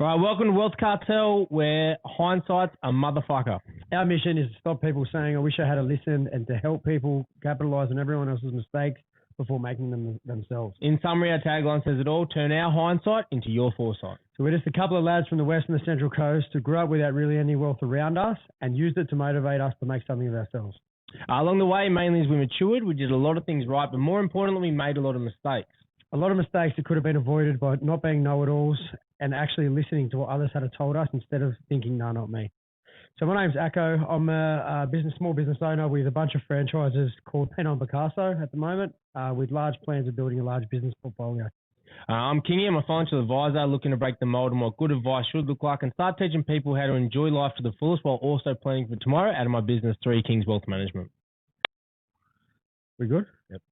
All right, welcome to Wealth Cartel, where hindsight's a motherfucker. Our mission is to stop people saying, I wish I had a listen, and to help people capitalise on everyone else's mistakes before making them themselves. In summary, our tagline says it all: turn our hindsight into your foresight. So we're just a couple of lads from the west and the central coast who grew up without really any wealth around us and used it to motivate us to make something of ourselves. Along the way, mainly as we matured, we did a lot of things right, but more importantly, we made a lot of mistakes. A lot of mistakes that could have been avoided by not being know-it-alls and actually listening to what others had told us instead of thinking, no, not me. So my name's Akko. I'm a small business owner with a bunch of franchises called Picasso at the moment, with large plans of building a large business portfolio. I'm Kingy. I'm a financial advisor looking to break the mold on what good advice should look like and start teaching people how to enjoy life to the fullest while also planning for tomorrow out of my business, 3 Kings Wealth Management. We good? Yep.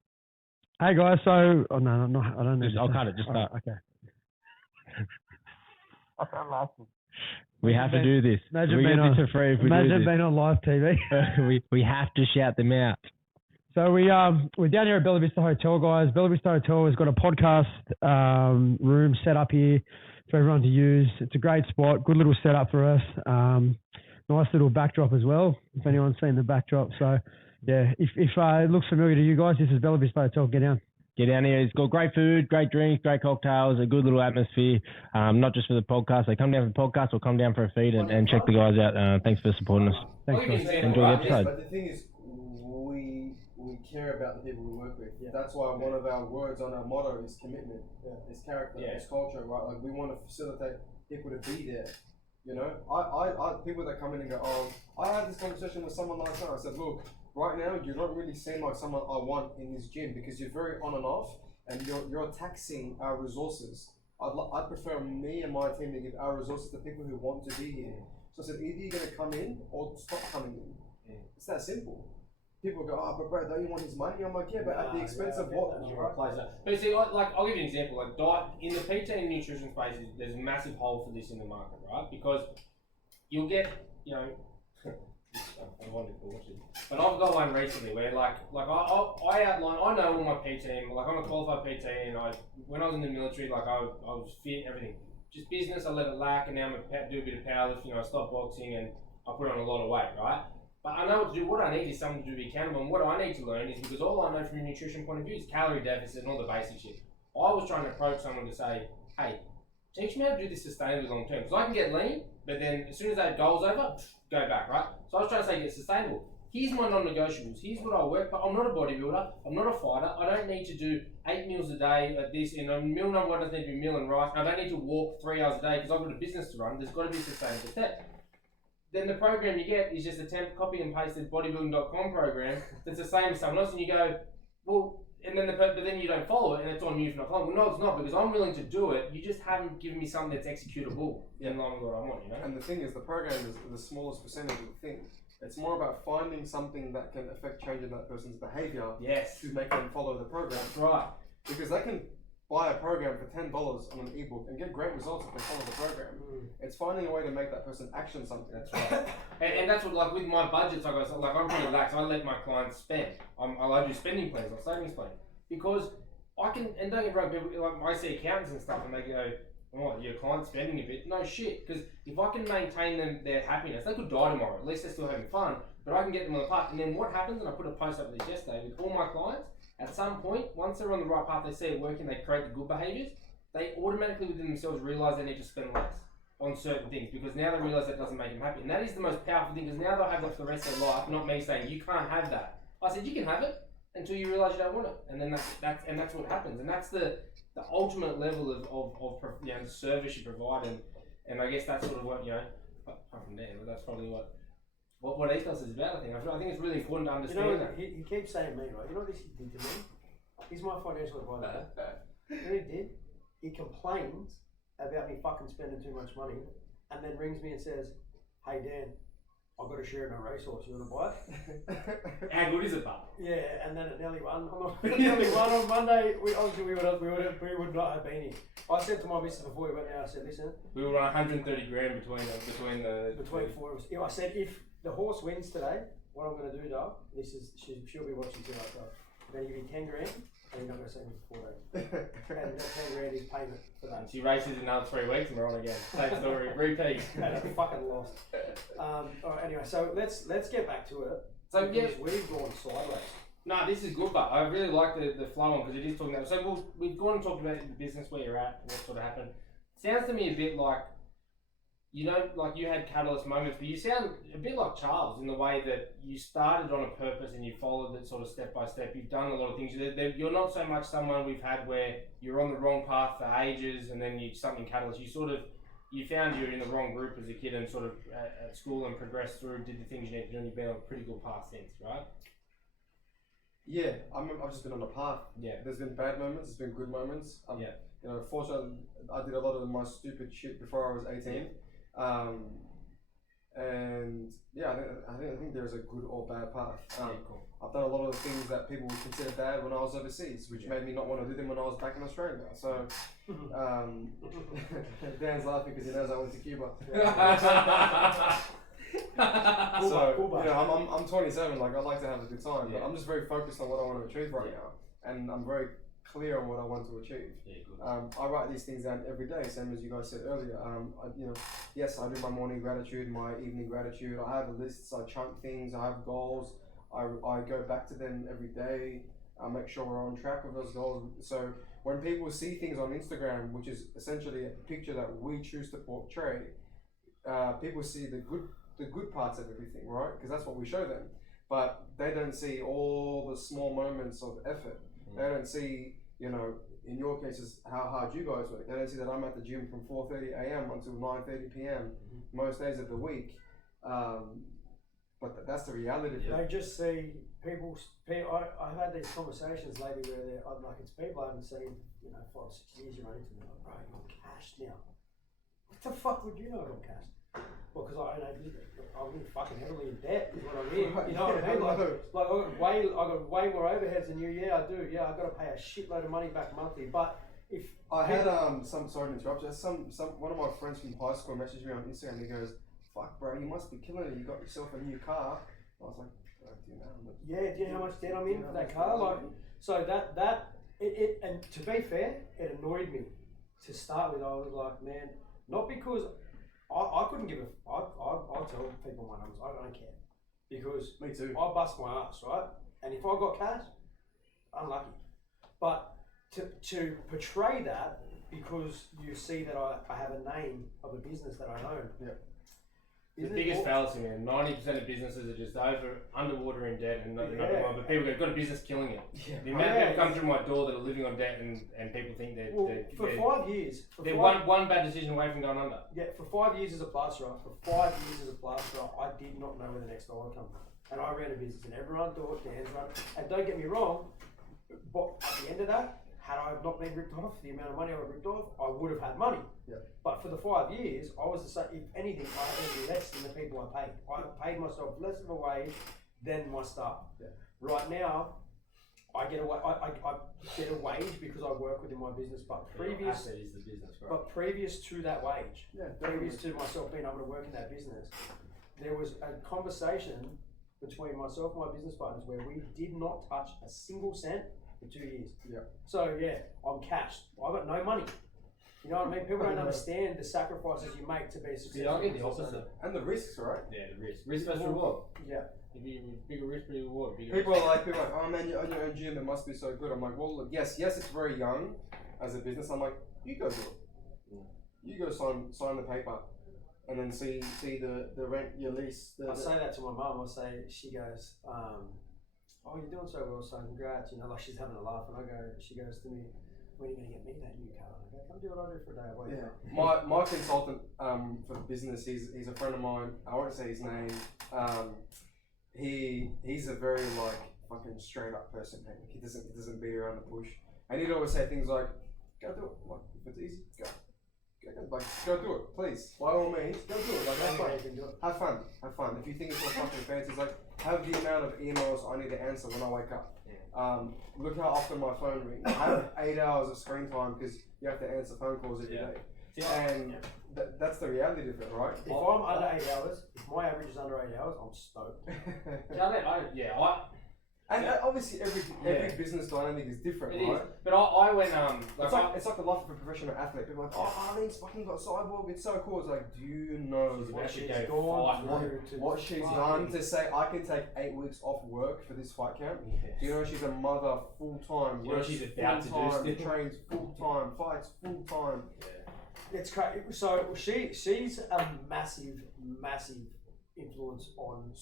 Hey guys, so I don't know. I'll cut it. Just start. Okay. I found laughing. We have to do this. Imagine we being get this for free if we do Imagine this. being on live TV. we have to shout them out. So we're down here at Bella Vista Hotel, guys. Bella Vista Hotel has got a podcast room set up here for everyone to use. It's a great spot, good little setup for us. Nice little backdrop as well, if anyone's seen the backdrop. So yeah, if it looks familiar to you guys, this is Bella Vista Hotel. Get down. Get down here. It's got great food, great drinks, great cocktails, a good little atmosphere, not just for the podcast. They come down for the podcast or come down for a feed and check the guys out. Thanks for supporting us. Thanks, guys. Enjoy the episode. But the thing is, we care about the people we work with. Yeah. That's why one of our words on our motto is commitment, is character, is culture, right? Like we want to facilitate people to be there. You know, I people that come in and go, oh, I had this conversation with someone last night. I said, look, right now you don't really seem like someone I want in this gym because you're very on and off, and you're taxing our resources. I'd prefer me and my team to give our resources to people who want to be here. So I said, either you're going to come in or stop coming in. Yeah. It's that simple. People go, oh, but bro, don't you want his money? I'm like, yeah, but at the expense of what? But see, I'll give you an example. Like diet in the PT and nutrition space, there's a massive hole for this in the market, right? Because you'll get, you know, I wanted to watch it, but I've got one recently where I outline. I know all my PT, like I'm a qualified PT, and when I was in the military, like I was fit, everything. Just business, I let it lack, and now I do a bit of powerlifting. You know, I stopped boxing and I put on a lot of weight, right? But I know what to do. What I need is someone to be accountable. And what I need to learn is, because all I know from a nutrition point of view is calorie deficit and all the basic shit. I was trying to approach someone to say, hey, teach me how to do this sustainably long term. Because I can get lean, but then as soon as that goal's over, go back, right? So I was trying to say get sustainable. Here's my non-negotiables. Here's what I work, but I'm not a bodybuilder. I'm not a fighter. I don't need to do 8 meals a day at this. And meal number 1 doesn't need to be meal and rice. I don't need to walk 3 hours a day because I've got a business to run. There's got to be sustainable steps. Then the program you get is just a copy and pasted bodybuilding.com program that's the same as someone else, and you go, well, and then but then you don't follow it, and it's on you for not following. Well, no, it's not, because I'm willing to do it. You just haven't given me something that's executable in line with what I want, you know. And the thing is, the program is the smallest percentage of the thing. It's more about finding something that can affect changing that person's behavior. Yes. To make them follow the program. That's right. Because they can buy a program for $10 on an ebook and get great results if they follow the program. It's finding a way to make that person action something. That's right. and that's what, like with my budgets, I'm pretty relaxed. I let my clients spend. I do spending plans or savings plans because I can. And don't get me wrong, people, like I see accountants and stuff, and they go, "Oh, your client's spending a bit." No shit, because if I can maintain their happiness, they could die tomorrow. At least they're still having fun. But I can get them on the path. And then what happens? And I put a post up with this yesterday with all my clients. At some point, once they're on the right path, they see it working, they create the good behaviours, they automatically within themselves realise they need to spend less on certain things because now they realise that doesn't make them happy. And that is the most powerful thing because now they'll have that for the rest of their life, not me saying, you can't have that. I said, you can have it until you realise you don't want it. And then that's what happens. And that's the ultimate level of you know, the service you provide. And I guess that's sort of what, you know, apart from there, but that's probably what ethos is about, I think. I think it's really important to understand, you know, that. He keeps saying me, right? You know what this did to me? He's my financial advisor. You know what he did? He complains about me fucking spending too much money and then rings me and says, hey Dan, I've got a share in a racehorse, you want to buy it? How good is it, pal? Yeah, and then it nearly won. Nearly won on Monday. We would not have been here. I said to my missus before we went out, I said, listen. We will run 130 grand between four of us. I said, if the horse wins today, what I'm going to do, Dale, she'll be watching tonight, so I'm going to give you 10 grand and you're not going to see me for 4 days. And that 10 grand is payment for that. And she races another 3 weeks and we're on again. Same story, repeat. And I fucking lost. All right, anyway, so let's get back to it. So Because we've gone sideways. No, this is good, but I really like the flow on because it is talking about. So we've gone and talked about the business where you're at and what sort of happened. Sounds to me a bit like, you know, like you had catalyst moments, but you sound a bit like Charles in the way that you started on a purpose and you followed it sort of step by step. You've done a lot of things. You're not so much someone we've had where you're on the wrong path for ages and then something catalyst. You found you were in the wrong group as a kid and sort of at school and progressed through, did the things you need to do, and you've been on a pretty good path since, right? Yeah, I've just been on a path. Yeah. There's been bad moments, there's been good moments. Yeah. You know, fortunately, I did a lot of my stupid shit before I was 18. And yeah, I think there's a good or bad path. Cool. I've done a lot of the things that people would consider bad when I was overseas, which made me not want to do them when I was back in Australia. So, Dan's laughing because he knows I went to Cuba. So, you know, I'm 27, like I like to have a good time, but I'm just very focused on what I want to achieve right now, and I'm very clear on what I want to achieve. I write these things down every day, same as you guys said earlier. You know, yes, I do my morning gratitude, my evening gratitude. I have lists, I chunk things, I have goals. I go back to them every day. I make sure we're on track with those goals. So when people see things on Instagram, which is essentially a picture that we choose to portray, people see the good parts of everything, right? Because that's what we show them. But they don't see all the small moments of effort. They don't see, you know, in your cases, how hard you guys work. They don't see that I'm at the gym from 4:30 a.m. until 9:30 p.m. most days of the week. But that's the reality. They just see people. I've had these conversations lately where I'm like, it's people I haven't seen, you know, 5 or 6 years. You're running to me like, bro, you're on cash now. What the fuck would you know I'm on cash? Well, because I'm fucking heavily in debt, is what I mean. You know what I mean? Like I got way more overheads than you. Yeah, I do. Yeah, I got to pay a shitload of money back monthly. But if I had sorry to interrupt you. One of my friends from high school messaged me on Instagram. He goes, "Fuck, bro, you must be killing it. You got yourself a new car." I was like, "Do you know?" Yeah, do you know how much debt I'm in for that car? Like, so it and to be fair, it annoyed me to start with. I was like, man, not because. I couldn't give I'll tell people my numbers. I don't care because me too. I bust my ass, right? And if I got cash, unlucky. But to portray that because you see that I have a name of a business that I own. Yeah. The biggest fallacy, man. 90% of businesses are just underwater in debt, and not but people have got a business killing it. Yeah. The amount of people come through my door that are living on debt, and people think they're for 5 years. They're one bad decision away from going under. Yeah, for 5 years as a plasterer, I did not know where the next dollar come from, and I ran a business, and everyone thought Dan's run. And don't get me wrong, but at the end of that, had I not been ripped off, the amount of money I ripped off, I would have had money. Yeah. But for the 5 years, I was the same. If anything, I earned less than the people I paid. I paid myself less of a wage than my staff. Yeah. Right now, I get a wage because I work within my business. But previous asset is the business, right? But previous to that wage, previous to myself being able to work in that business, there was a conversation between myself and my business partners where we did not touch a single cent for 2 years. Yeah. So yeah, I'm cashed. I got no money. You know what I mean? People don't understand the sacrifices you make to be successful. Yeah, I get the opposite. And the risks, right? Yeah, the risk. Risk versus reward. Yeah. Bigger risk, bigger reward. People are like, oh man, you're on your own gym, it must be so good. I'm like, well, look, yes, it's very young as a business. I'm like, you go do it. You go sign the paper, and then see the rent, your lease. I say that to my mum. She goes, oh, you're doing so well, son, congrats. You know, like she's having a laugh, and she goes to me, when are you going to get me that new car? I go, come do what I do for a day. Yeah. My consultant for the business, he's a friend of mine. I won't say his name. He's a very like fucking straight up person. Man. He doesn't beat around the bush, and he'd always say things like, "Go do it. Like if it's easy, go do it, please. By all means, go do it. Like have fun. Have fun. If you think it's all fucking fancy, it's like have the amount of emails I need to answer when I wake up. Look how often my phone rings. I have 8 hours of screen time because you have to answer phone calls every day. And that's the reality of it, right? If I'm under 8 hours, if my average is under 8 hours, I'm stoked. And obviously every business dynamic is different, It right? is. But I went It's like the life of a professional athlete. People are like, oh, Arlene's fucking got cyborg. It's so cool. It's like, do you know She's what about to she's go what she's done to say I can take 8 weeks off work for this fight camp? Yes. Do you know she's a mother full time? You know she's about to do still? Trains full time, fights full time. Yeah. It's crazy. So she's a massive influence on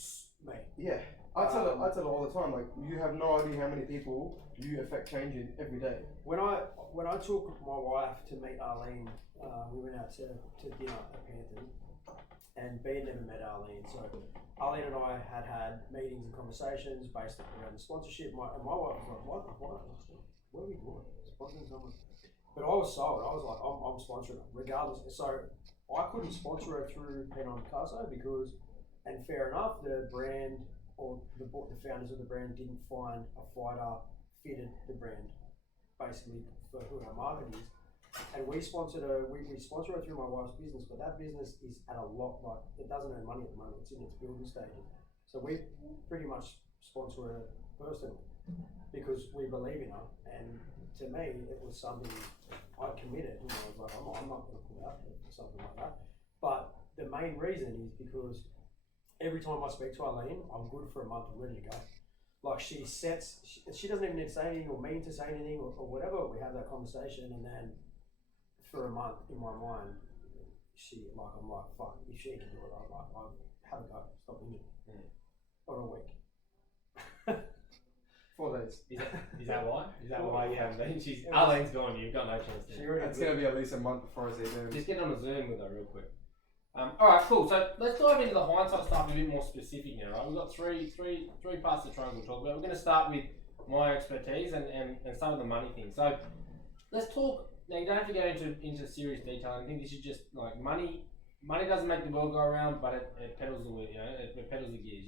me. Yeah, I tell her all the time. Like, you have no idea how many people you affect changing every day. When I took my wife to meet Arlene, we went out to dinner at Pantheon, and Ben never met Arlene. So Arlene and I had meetings and conversations based around the sponsorship. My wife was like, what are we doing? Sponsoring someone? But I was sold. I was like, I'm sponsoring her, regardless. So I couldn't sponsor her through Penon Picasso because, and fair enough, the brand or the founders of the brand didn't find a fighter fitted the brand, basically, for who our market is. And we sponsored her, we sponsor her through my wife's business, but that business is at a lot, like, it doesn't earn money at the moment, it's in its building stages. So we pretty much sponsor her personally because we believe in her, and to me, it was something I committed, and I was like, I'm not going to put out for something like that. But the main reason is because every time I speak to Arlene, I'm good for a month, I'm ready to go. Like, she doesn't even need to say anything or mean to say anything or whatever. We have that conversation, and then for a month in my mind, I'm like, fuck, if she can do it, I'll have a go, stop injured. Or a week. 4 days. Is that why? Is that why you haven't been? Arlene's gone, you've got no chance to. It's going to be at least a month before I see them. Just get on a Zoom with her real quick. Alright, cool. So let's dive into the hindsight stuff a bit more specific now, right? We've got three parts of the triangle to talk about. We're going to start with my expertise and some of the money things. So let's talk. Now, you don't have to go into serious detail. I think this is just like money. Money doesn't make the world go around, but it pedals the wheel. It pedals the gears.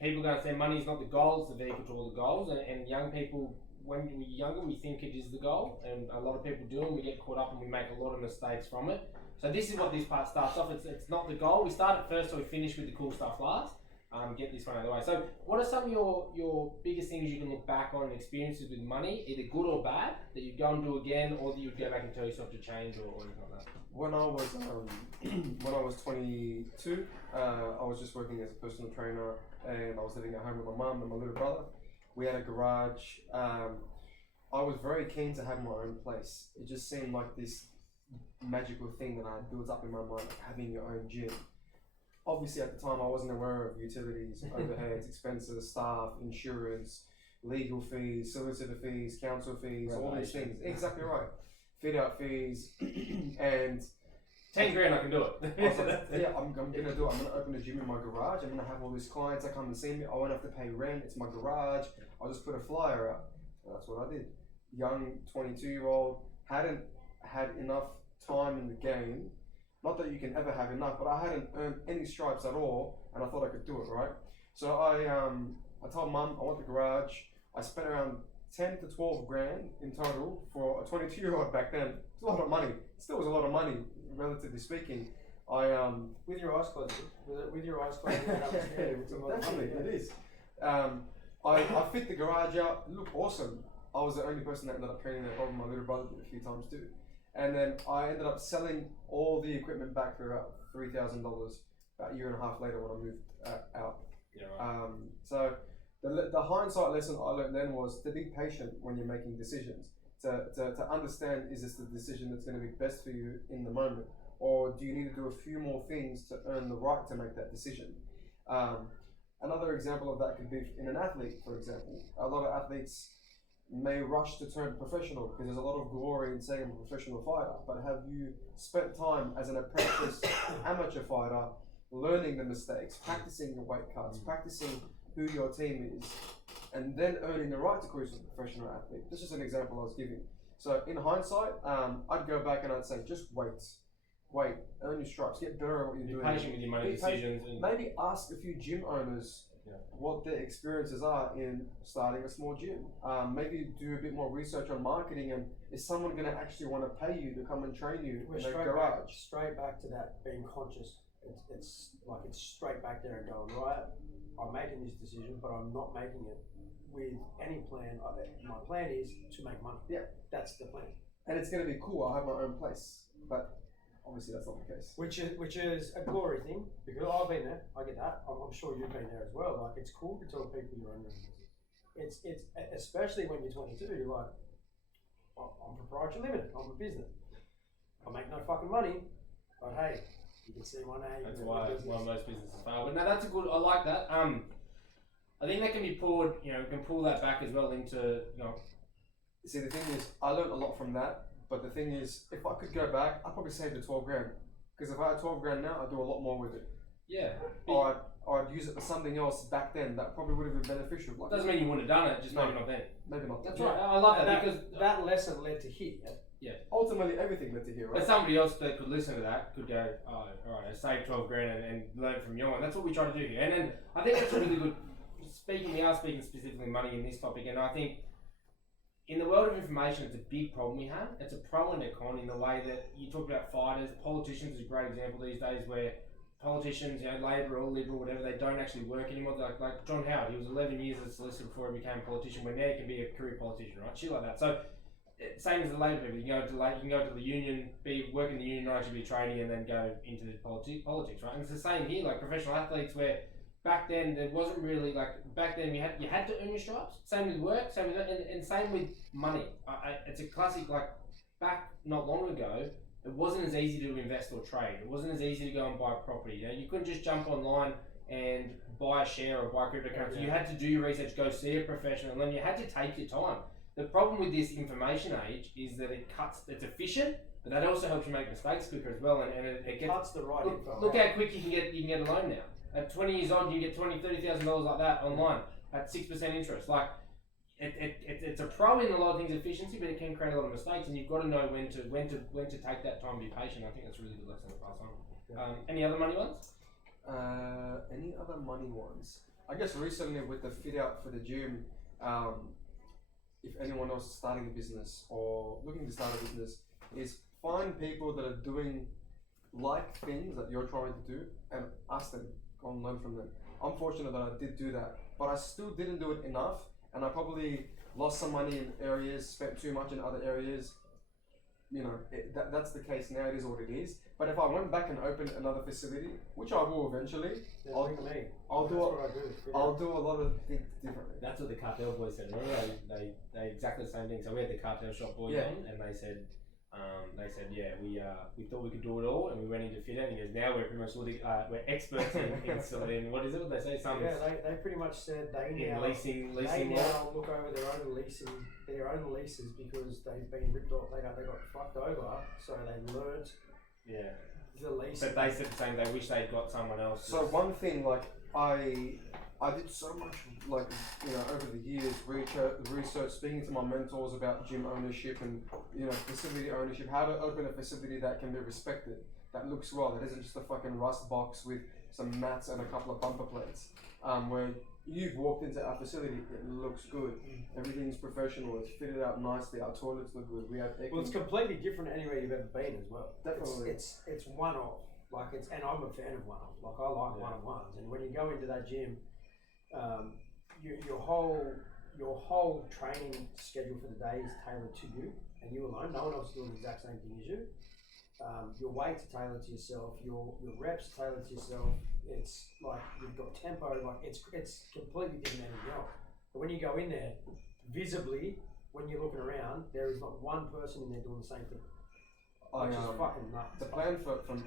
People are going to say money is not the goal; it's the vehicle to all the goals. And young people, when we're younger, we think it is the goal, and a lot of people do, and we get caught up and we make a lot of mistakes from it. So this is what this part starts off. It's not the goal. We start it first, so we finish with the cool stuff last. Get this one out of the way. So what are some of your biggest things you can look back on, experiences with money, either good or bad, that you'd go and do again, or that you'd go back and tell yourself to change, or anything like that? When I was 22, I was just working as a personal trainer, and I was living at home with my mum and my little brother. We had a garage. I was very keen to have my own place. It just seemed like this magical thing that I had built up in my mind, like having your own gym. Obviously, at the time, I wasn't aware of utilities, overheads, expenses, staff, insurance, legal fees, solicitor fees, council fees, all these things. Exactly right. Fit out fees, and 10 grand, I can do it. I was like, yeah, I'm gonna do it. I'm gonna open a gym in my garage. I'm gonna have all these clients that come and see me. I won't have to pay rent. It's my garage. I'll just put a flyer out. And that's what I did. Young 22-year-old, hadn't had enough time in the game. Not that you can ever have enough, but I hadn't earned any stripes at all, and I thought I could do it, right? So I told Mum I want the garage. I spent around 10 to 12 grand in total for a 22-year-old back then. It's a lot of money. It still was a lot of money, relatively speaking. With your eyes closed. With your eyes closed. Definitely, it is. I fit the garage out. It looked awesome. I was the only person that ended up training there. Probably my little brother did a few times too. And then I ended up selling all the equipment back for about $3,000 about a year and a half later when I moved out. Yeah, right. So the hindsight lesson I learned then was to be patient when you're making decisions. To understand, is this the decision that's going to be best for you in the moment? Or do you need to do a few more things to earn the right to make that decision? Another example of that could be in an athlete, for example. A lot of athletes may rush to turn professional because there's a lot of glory in saying I'm a professional fighter, but have you spent time as an apprentice amateur fighter learning the mistakes, practicing your weight cuts, practicing who your team is, and then earning the right to call yourself a professional athlete? This is an example I was giving. So in hindsight, I'd go back and I'd say just wait, earn your stripes, get better at what you're doing. Be patient with your money decisions. Maybe ask a few gym owners what their experiences are in starting a small gym. Maybe do a bit more research on marketing, and is someone going to actually want to pay you to come and train you in a garage? Straight back to that, being conscious it's like it's straight back there and going, right, I'm making this decision, but I'm not making it with any plan. My plan is to make money. Yeah. That's the plan. And it's going to be cool. I have my own place, but obviously that's not the case. Which is a glory thing, because I've been there. I get that. I'm sure you've been there as well. Like, it's cool to tell people you're owning business. It's especially when you're 22. You're like, I'm proprietary limited. I'm a business. I make no fucking money, but hey, you can see my name. That's why most businesses fail. But no, that's a good. I like that. I think that can be poured. You know, we can pull that back as well into See, the thing is, I learned a lot from that. But the thing is, if I could go back, I'd probably save the 12 grand. Because if I had 12 grand now, I'd do a lot more with it. Yeah. Or I'd use it for something else back then that probably would have been beneficial. Like, doesn't mean you wouldn't have done it, just maybe not then. Maybe not. That's right. I love that because that lesson led to here. Yeah. Ultimately, everything led to here, right? But somebody else that could listen to that could go, oh, all right, I saved 12 grand and learn from you. And that's what we try to do here. And then I think that's a really good. We are speaking specifically money in this topic, and I think. In the world of information, it's a big problem we have. It's a pro and a con in the way that you talk about fighters. Politicians is a great example these days where politicians, Labor or Liberal, whatever, they don't actually work anymore. Like John Howard, he was 11 years as a solicitor before he became a politician, where now he can be a career politician, right? Shit like that. So, same as the Labor people. You can go to the union, work in the union, or actually be a tradie and then go into politics, right? And it's the same here, like professional athletes where back then there wasn't really back then you had to earn your stripes. Same with work, same with and same with money. It's a classic back not long ago. It wasn't as easy to invest or trade. It wasn't as easy to go and buy a property. You couldn't just jump online and buy a share or buy cryptocurrency. Yeah. You had to do your research, go see a professional, and you had to take your time. The problem with this information age is that it's efficient, but that also helps you make mistakes quicker as well. And it cuts the right info. Look how quick you can get a loan now. At 20 years old, you can get $30,000 like that online at 6% interest. It's a pro in a lot of things, efficiency, but it can create a lot of mistakes, and you've got to know when to take that time, be patient. I think that's a really good lesson to pass on. Yeah. Any other money ones? Any other money ones? I guess recently with the fit out for the gym, if anyone else is starting a business or looking to start a business, is find people that are doing like things that you're trying to do and ask them. Go and learn from them. I'm fortunate that I did do that, but I still didn't do it enough, and I probably lost some money in areas, spent too much in other areas. That's the case now. It is what it is. But if I went back and opened another facility, which I will eventually, I'll do a lot of things differently. That's what the Cartel boys said. Remember, they exactly the same thing. So we had the Cartel shop boys on, and they said, we thought we could do it all, and we went into fit out. And he goes, now we're pretty much we're experts in what is it? What they say? They pretty much said they now leasing now look over their own leases because they've been ripped off. They got fucked over, so they learnt. Yeah. The lease. But they said the same. They wish they'd got someone else. So one thing, I did so much, over the years, research, speaking to my mentors about gym ownership and, facility ownership, how to open a facility that can be respected, that looks well, that isn't just a fucking rust box with some mats and a couple of bumper plates, where you've walked into our facility, it looks good, everything's professional, it's fitted out nicely, our toilets look good, we have Well, it's completely different anywhere you've ever been as well. Definitely. It's one-off, and I'm a fan of one-off, I like one-on-ones, and when you go into that gym, your whole training schedule for the day is tailored to you and you alone. No one else is doing the exact same thing as you. Your weights are tailored to yourself. Your reps are tailored to yourself. It's like you've got tempo. It's completely different than anything else. But when you go in there, visibly, when you're looking around, there is not one person in there doing the same thing. Which is fucking nuts. The plan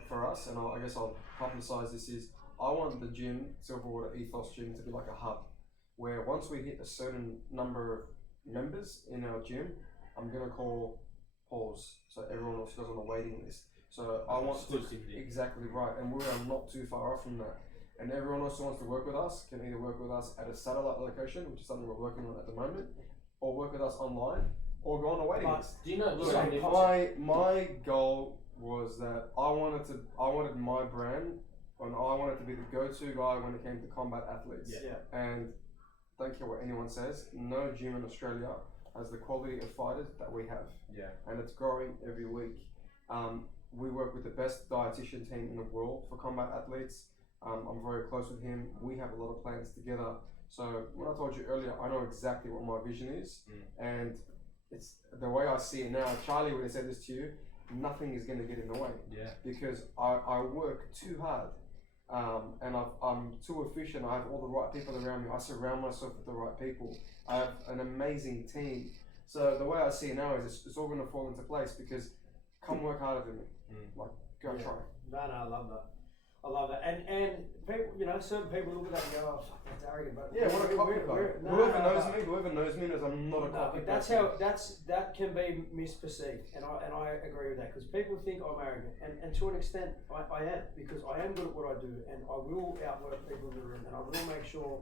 for us, and I guess I'll publicise this, is I want the gym, Silverwater Ethos Gym, to be like a hub, where once we hit a certain number of members in our gym, I'm going to call pause, so everyone else goes on a waiting list. So I want to, exactly right, and we are not too far off from that. And everyone else who wants to work with us can either work with us at a satellite location, which is something we're working on at the moment, or work with us online, or go on a waiting list. Do you know? Look, my goal was that I wanted my brand. And I wanted to be the go-to guy when it came to combat athletes. Yeah. And don't care what anyone says, no gym in Australia has the quality of fighters that we have. Yeah. And it's growing every week. we work with the best dietitian team in the world for combat athletes. I'm very close with him. We have a lot of plans together. So when I told you earlier, I know exactly what my vision is, and it's the way I see it now. Charlie would have said this to you. Nothing is going to get in the way. Yeah. Because I work too hard, and I'm too efficient. I have all the right people around me. I surround myself with the right people. I have an amazing team. So the way I see it now is it's all going to fall into place because come work harder than me. Like, go try. No, I love that. I love that. And people, you know, certain people look at that and go, oh, fuck, that's arrogant. But yeah, what a copy whoever knows me knows I'm not a copy. But that's that can be misperceived, and I agree with that because people think I'm arrogant, and to an extent I am, because I am good at what I do, and I will outwork people in the room, and I will make sure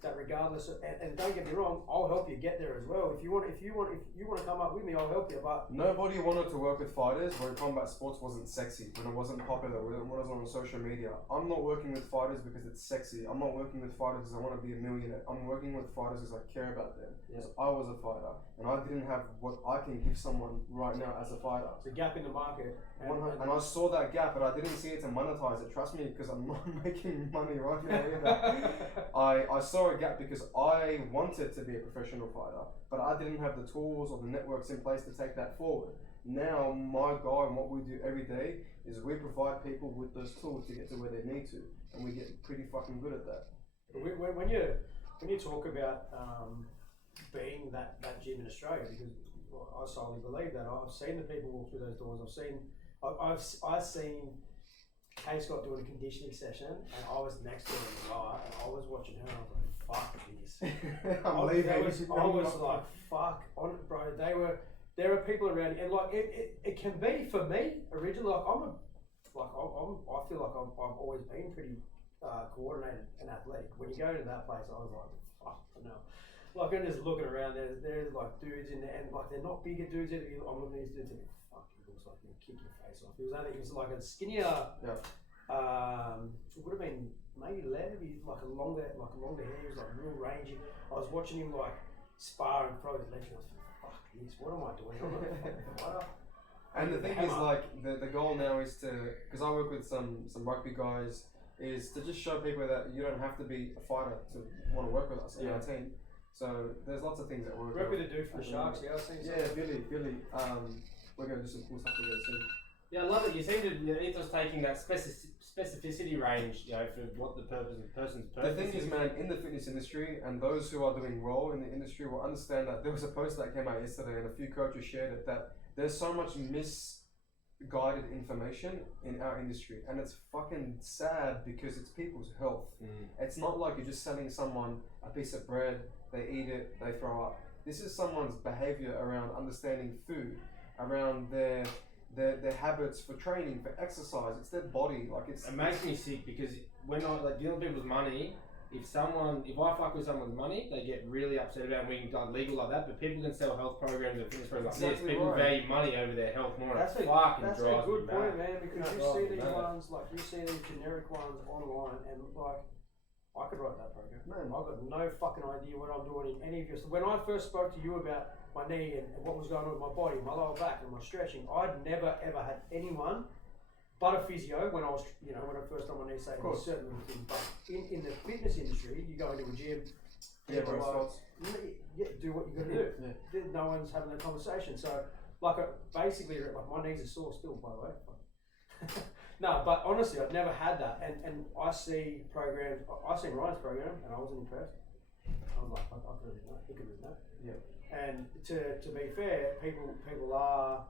that regardless of, and don't get me wrong, I'll help you get there as well. If you want to come up with me, I'll help you. But nobody wanted to work with fighters when combat sports wasn't sexy, when it wasn't popular, when it wasn't on social media. I'm not working with fighters because it's sexy. I'm not working with fighters because I want to be a millionaire. I'm working with fighters because I care about them. Because I was a fighter, and I didn't have what I can give someone right now as a fighter. It's a gap in the market. And I saw that gap, but I didn't see it to monetize it. Trust me, because I'm not making money right now either. I saw a gap because I wanted to be a professional fighter, but I didn't have the tools or the networks in place to take that forward. Now, my goal and what we do every day is we provide people with those tools to get to where they need to, and we get pretty fucking good at that. When you talk about being that gym in Australia, because I solely believe that. I've seen the people walk through those doors. I've seen Kay Scott doing a conditioning session, and I was next to her in the bar, and I was watching her, and I was like, fuck this. I was like, fuck, bro. There are people around, and like it can be for me originally. Like I feel like I've always been pretty coordinated and athletic. When you go to that place, I was like, fuck, no. Like I'm just looking around. There's like dudes in there, and like they're not bigger dudes. I'm looking at these dudes, and fuck, he looks like he'll kick your face off. He was like a skinnier. Yeah. It would have been maybe Lev. He's like a longer hair. He was like real rangy. I was watching him like spar and throw his legs. And I was like, fuck this. What am I doing? I'm not a fucking fighter. And the thing is, like, the goal now is to, because I work with some rugby guys, is to just show people that you don't have to be a fighter to want to work with us in our team. So there's lots of things that work. Work with a dude from the Sharks, I've seen something. Billy. We're going to do some cool stuff together soon. Yeah, I love it. You seem to, Ethos taking that specificity range, you know, for what the person's purpose is. The thing is, man, in the fitness industry, and those who are doing well in the industry will understand that there was a post that came out yesterday, and a few coaches shared it, that there's so much misguided information in our industry, and it's fucking sad because it's people's health. It's not like you're just selling someone a piece of bread, they eat it, they throw up. This is someone's behavior around understanding food, around their habits for training, for exercise. It's their body. Like it makes me sick because when I like dealing with people's money, if I fuck with someone's money, they get really upset about it. We can go legal like that, but people can sell health programs and fitness programs like this. People value money over their health more. That's a good point, man, because you see these ones, like you see these generic ones online, and like I could write that program. Man, I've got no fucking idea what I'm doing in any of your. When I first spoke to you about my knee and what was going on with my body, my lower back and my stretching, I'd never ever had anyone but a physio when I was, when I first done my knee, saying certain little things. But in the fitness industry, you go into a gym, do what you got to do. Yeah. No one's having that conversation. So, basically, my knees are sore still, by the way. No, but honestly, I've never had that, and I see programs. I seen Ryan's program, and I wasn't impressed. I was like, I could have done that. He could have done that. Yeah. And to be fair, people are.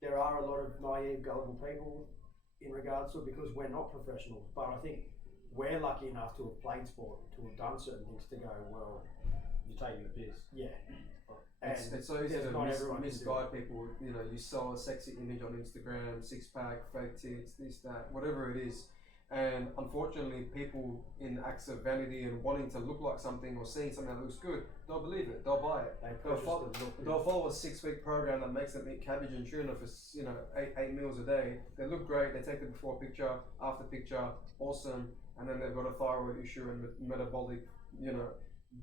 There are a lot of naive, gullible people in regards to it because we're not professionals. But I think we're lucky enough to have played sport, to have done certain things, to go, well, you're taking the piss. Yeah. It's so easy to misguide people. You sell a sexy image on Instagram, six pack, fake tits, this, that, whatever it is. And unfortunately, people in acts of vanity and wanting to look like something or seeing something that looks good, they'll believe it. They'll buy it. They'll follow a 6-week program that makes them eat cabbage and tuna for 8 meals a day. They look great. They take the before picture, after picture, awesome, and then they've got a thyroid issue and metabolic,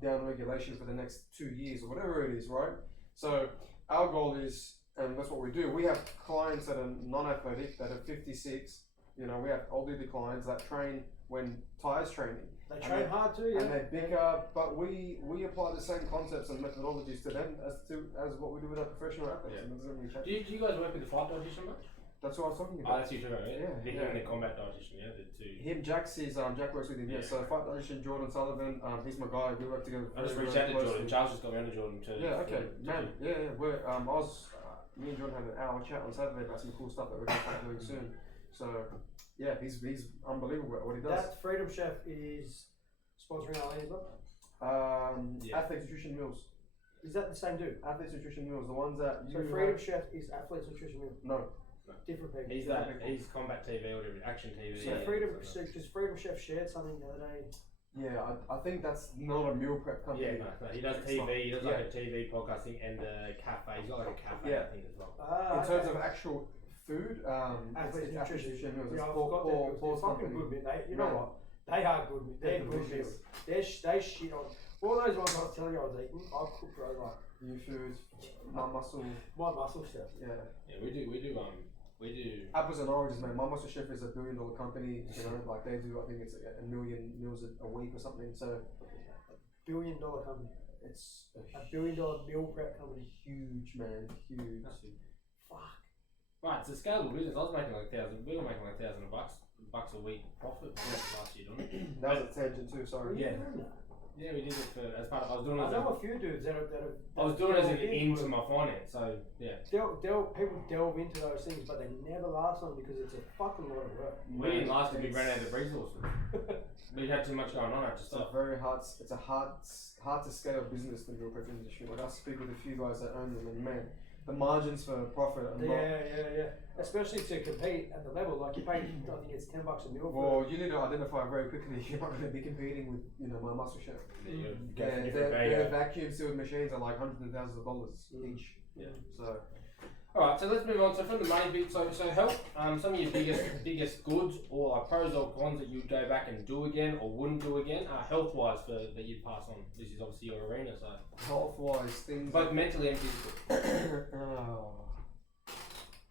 down regulation for the next 2 years or whatever it is, right? So our goal is and that's what we do. We have clients that are non-athletic, that are 56. You know, we have older clients that train when Ty's training. They train hard too, yeah. And they bicker, but we apply the same concepts and methodologies to them as what we do with our professional athletes. Yeah. And it doesn't really change. Do you guys work with the fight dietitian much? That's what I was talking Oh, about. that's you too, right? Yeah. Him and the combat dietitian, yeah, the two. Him, Jack's his, Jack works with him, yeah. So fight dietitian Jordan Sullivan, he's my guy. We work together. I just very, reached very out to Jordan. closely. Charles just got me on to Jordan too. Yeah, okay, man. Yeah. We're me and Jordan had an hour chat on Saturday about some cool stuff that we're going to start doing soon. So yeah, he's unbelievable at what he does. That Freedom Chef is sponsoring Arlene as well. Athletes Nutrition Meals. Is that the same dude? Athletes Nutrition Meals, the ones that you. So Freedom Chef is Athletes Nutrition Meals. No. Different people. He's combat TV or whatever, action TV. So just Freedom Chef shared something the other day. Yeah, I think that's not a meal prep company. Yeah, no, he does TV. He does like a TV podcasting and a cafe. He's got like a cafe, I think, as well. In terms of actual food, Athletes Nutrition Meals. It's Paul's fucking good, man. You know what? They are good. They're good meals. They shit on. All those ones I was telling you I was eating, I cooked bro like. New food, my muscle. My muscle chef. Yeah. Yeah, we do. Apples and oranges, man. My muscle chef is $1 billion company. You know, like they do. I think it's 1 million meals a week or something. So, $1 billion company. It's $1 billion meal prep company. Huge, man. Huge. Fuck. Right, it's a scalable business. I was making like $1,000. We were making like $1,000 bucks a week profit last year, didn't it? That was a tangent too. Sorry. Yeah. Yeah, we did it for as part of. I was doing it. I know a few dudes that have. I was doing it as an into my finance, so yeah. People delve into those things, but they never last long because it's a fucking lot of work. We didn't last because we ran out of resources. We had too much going on. It's a hard to scale business, the meal prep industry. Like I speak with a few guys that own them, and man, the margins for profit are not. Yeah. Especially to compete at the level, like you pay, I think it's $10 a meal. Well, you need to identify very quickly you're not going to be competing with, my muscle chef. Their vacuum sealed machines are like hundreds of thousands of dollars each. Yeah. So. All right, so let's move on. So from the money bit, so health. Some of your biggest goods or like pros or cons that you'd go back and do again or wouldn't do again, health wise that you'd pass on. This is obviously your arena, so. Health wise things. Both mentally and physically.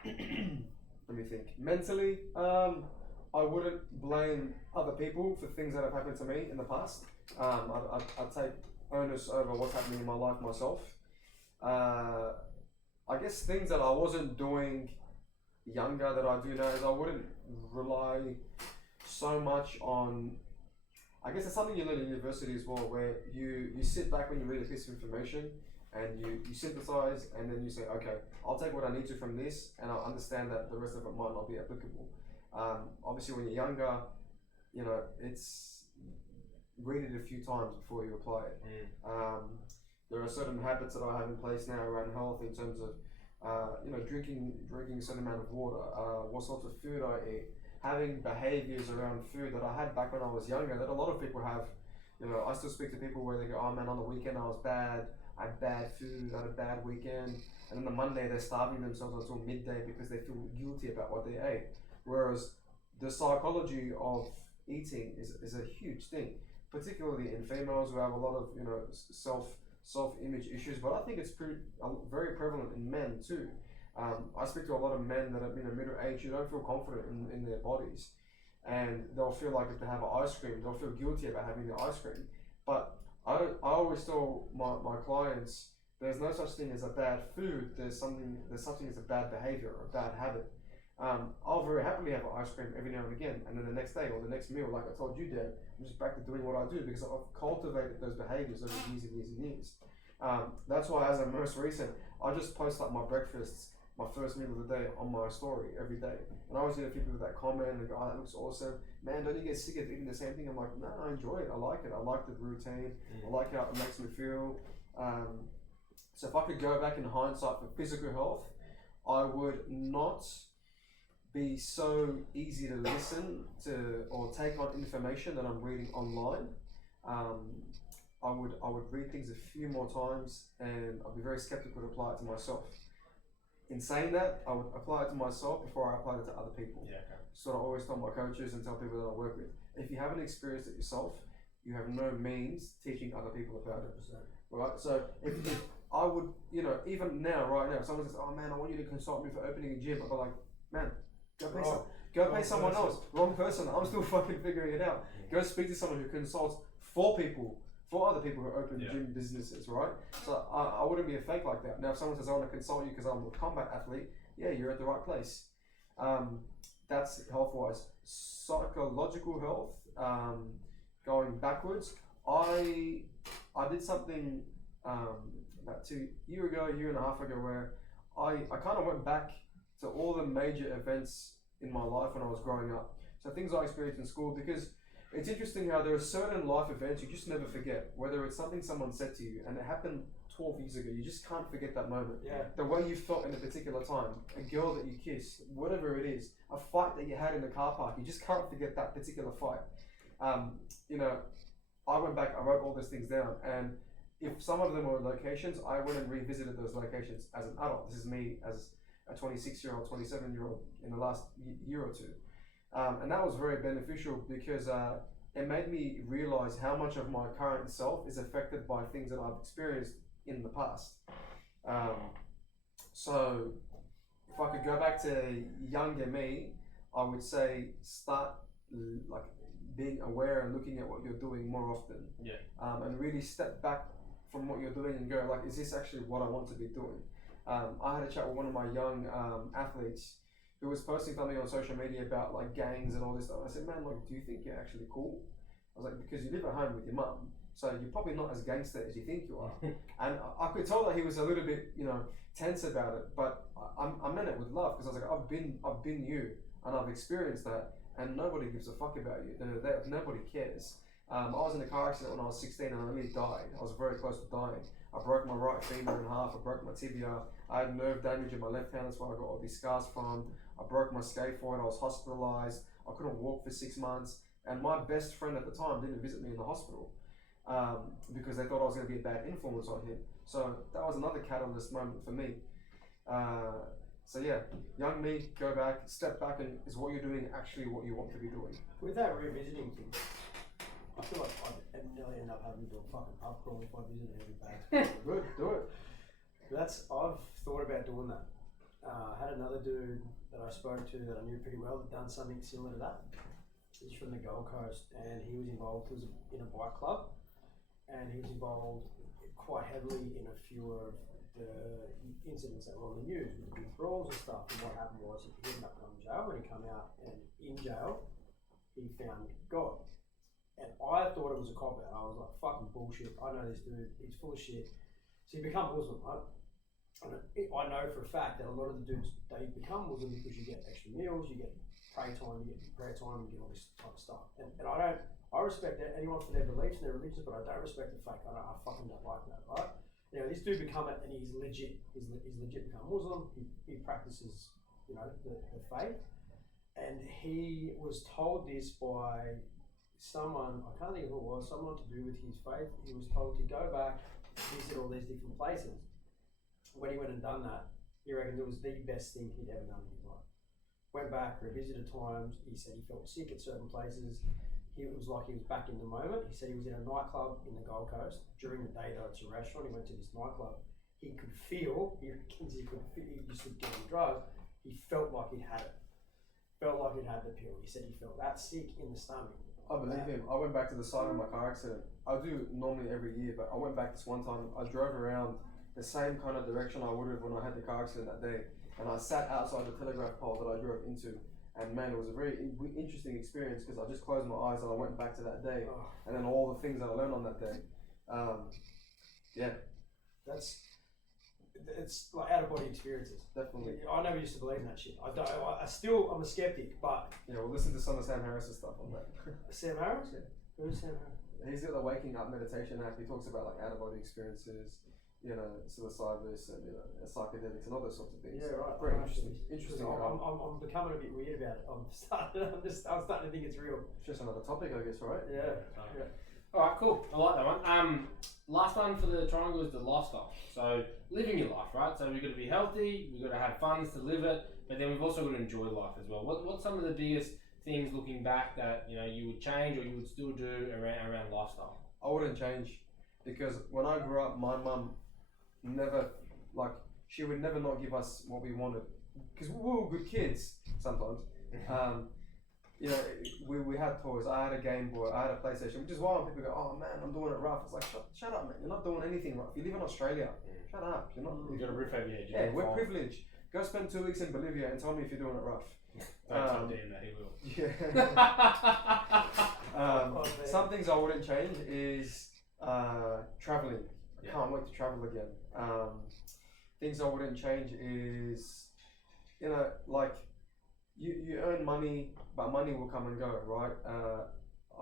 Let me think. Mentally, I wouldn't blame other people for things that have happened to me in the past. I'd take onus over what's happening in my life myself. I guess things that I wasn't doing younger that I do now is I wouldn't rely so much on. I guess it's something you learn in university as well, where you sit back when you read a piece of information and you synthesize and then you say, okay, I'll take what I need to from this and I'll understand that the rest of it might not be applicable. Obviously when you're younger, it's read it a few times before you apply it. There are certain habits that I have in place now around health in terms of, drinking a certain amount of water, what sorts of food I eat, having behaviors around food that I had back when I was younger that a lot of people have. I still speak to people where they go, oh man, on the weekend I was bad, I had bad food, I had a bad weekend, and then the Monday they're starving themselves until midday because they feel guilty about what they ate. Whereas the psychology of eating is a huge thing, particularly in females who have a lot of self-image issues, but I think it's very prevalent in men too. I speak to a lot of men that are middle age who don't feel confident in their bodies, and they'll feel like if they have an ice cream, they'll feel guilty about having the ice cream. But I always tell my clients there's no such thing as a bad food. There's something as a bad behavior or a bad habit. I'll very happily have an ice cream every now and again, and then the next day or the next meal, like I told you, Dad, I'm just back to doing what I do because I've cultivated those behaviors over years and years and years. That's why, as a most recent, I just post like my breakfasts, my first meal of the day on my story every day, and I always get a few people that comment and go, "Oh, that looks awesome, man! Don't you get sick of eating the same thing?" I'm like, "No, I enjoy it. I like it. I like the routine. I like how it makes me feel." So if I could go back in hindsight for physical health, I would not be so easy to listen to or take on information that I'm reading online. I would read things a few more times and I'd be very skeptical to apply it to myself. In saying that, I would apply it to myself before I applied it to other people. Yeah, okay. So I always tell my coaches and tell people that I work with, if you haven't experienced it yourself, you have no means teaching other people about it. Right? So if I would, you know, even now, right now, if someone says, "Oh man, I want you to consult me for opening a gym," I'd be like, "Man, go pay someone else. Wrong person. I'm still fucking figuring it out. Go speak to someone who consults for other people who open gym businesses, right? So I wouldn't be a fake like that. Now, if someone says, "I want to consult you because I'm a combat athlete," yeah, you're at the right place. That's health-wise. Psychological health, going backwards. I did something about a year and a half ago, where I kind of went back to all the major events in my life when I was growing up. So things I experienced in school, because it's interesting how there are certain life events you just never forget, whether it's something someone said to you and it happened 12 years ago, you just can't forget that moment. Yeah. The way you felt in a particular time, a girl that you kissed, whatever it is, a fight that you had in the car park, you just can't forget that particular fight. You know, I went back, I wrote all those things down, and if some of them were locations, I went and revisited those locations as an adult. This is me as a 26-year-old, 27-year-old in the last year or two. And that was very beneficial because it made me realize how much of my current self is affected by things that I've experienced in the past. So if I could go back to younger me, I would say start like being aware and looking at what you're doing more often. Yeah. And really step back from what you're doing and go like, is this actually what I want to be doing? I had a chat with one of my young athletes who was posting something on social media about like gangs and all this stuff. I said, man, like, do you think you're actually cool? I was like, because you live at home with your mum, so you're probably not as gangster as you think you are. And I could tell that he was a little bit, you know, tense about it, but I meant it with love, because I was like, I've been you, and I've experienced that, and nobody gives a fuck about you. Nobody cares. I was in a car accident when I was 16 and I nearly died. I was very close to dying. I broke my right femur in half, I broke my tibia, I had nerve damage in my left hand, that's where I got all these scars from. I broke my scaphoid, I was hospitalized, I couldn't walk for 6 months, and my best friend at the time didn't visit me in the hospital because they thought I was going to be a bad influence on him. So that was another catalyst moment for me. So yeah, young me, go back, step back, and is what you're doing actually what you want to be doing? With that revisiting thing, I feel like I'd nearly end up having to do a fucking pub crawl if I visited every day. Good, do it. I've thought about doing that. I had another dude that I spoke to that I knew pretty well that done something similar to that. He's from the Gold Coast, and he was involved. He was in a bike club, and he was involved quite heavily in a few of the incidents that were on the news with the big brawls and stuff. And what happened was he ended up going to jail. When he came out, and in jail, he found God. And I thought it was a cop out. I was like, fucking bullshit. I know this dude. He's full of shit. So he become Muslim, right? And I know for a fact that a lot of the dudes, they become Muslim because you get extra meals, you get prayer time, you get prayer time, you get all this type of stuff. And I respect anyone for their beliefs and their religions, but I don't respect the fake. I fucking don't like that, right? You know, this dude become it, and he's legit become Muslim. He practices, you know, the faith. And he was told this by someone, I can't think of who it was, someone to do with his faith. He was told to go back, visit all these different places. When he went and done that, he reckoned it was the best thing he'd ever done in his life. Went back, revisited times. He said he felt sick at certain places. It was like he was back in the moment. He said he was in a nightclub in the Gold Coast. During the day, though, it's a restaurant. He went to this nightclub. He could feel, he reckons he used to get on drugs. He felt like he had it. Felt like he'd had the pill. He said he felt that sick in the stomach. I believe him. I went back to the site of my car accident. I do normally every year, but I went back this one time. I drove around the same kind of direction I would have when I had the car accident that day, and I sat outside the telegraph pole that I drove into, and man, it was a very interesting experience because I just closed my eyes and I went back to that day, and then all the things that I learned on that day. Yeah, it's like out of body experiences. Definitely. I never used to believe in that shit. I'm a skeptic, but yeah, we'll listen to some of Sam Harris's stuff on that. Sam Harris? Yeah. Who's Sam Harris? He's got the waking up meditation app. He talks about like out of body experiences, you know, psilocybus and psychedelics and all those sorts of things. Yeah, right. Very interesting. I'm becoming a bit weird about it. I'm starting to think it's real. It's just another topic, I guess, right? Yeah. Alright, cool. I like that one. Last one for the triangle is the lifestyle. So living your life, right? So we've got to be healthy, we've got to have funds to live it, but then we've also got to enjoy life as well. What's some of the biggest things looking back that you would change or you would still do around lifestyle? I wouldn't change, because when I grew up, my mum never, like, she would never not give us what we wanted. Because we were good kids sometimes. You know, we had toys. I had a Game Boy. I had a PlayStation. Which is why when people go, "Oh man, I'm doing it rough," it's like, shut up, man. You're not doing anything rough. You live in Australia. Shut up. You're not. You got a roof over your head. Yeah, we're privileged. Go spend 2 weeks in Bolivia and tell me if you're doing it rough. Don't tell Dan that, he will. Yeah. Some things I wouldn't change is traveling. I can't wait to travel again. Things I wouldn't change is, you know, like you earn money, but money will come and go, right?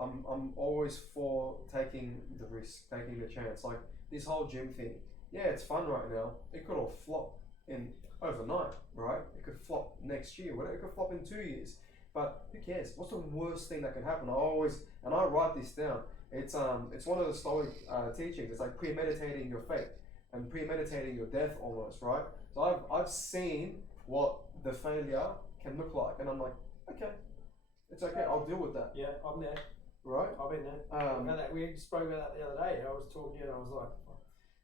I'm always for taking the risk, taking the chance. Like this whole gym thing, yeah, it's fun right now. It could all flop in overnight, right? It could flop next year, whatever. It could flop in 2 years. But who cares? What's the worst thing that can happen? I write this down. It's one of the Stoic teachings. It's like premeditating your fate and premeditating your death almost, right? So I've seen what the failure can look like, and I'm like, okay, it's okay. I'll deal with that. Yeah, I'm there. Right? I've been there. We spoke about that the other day. I was talking to you and I was like,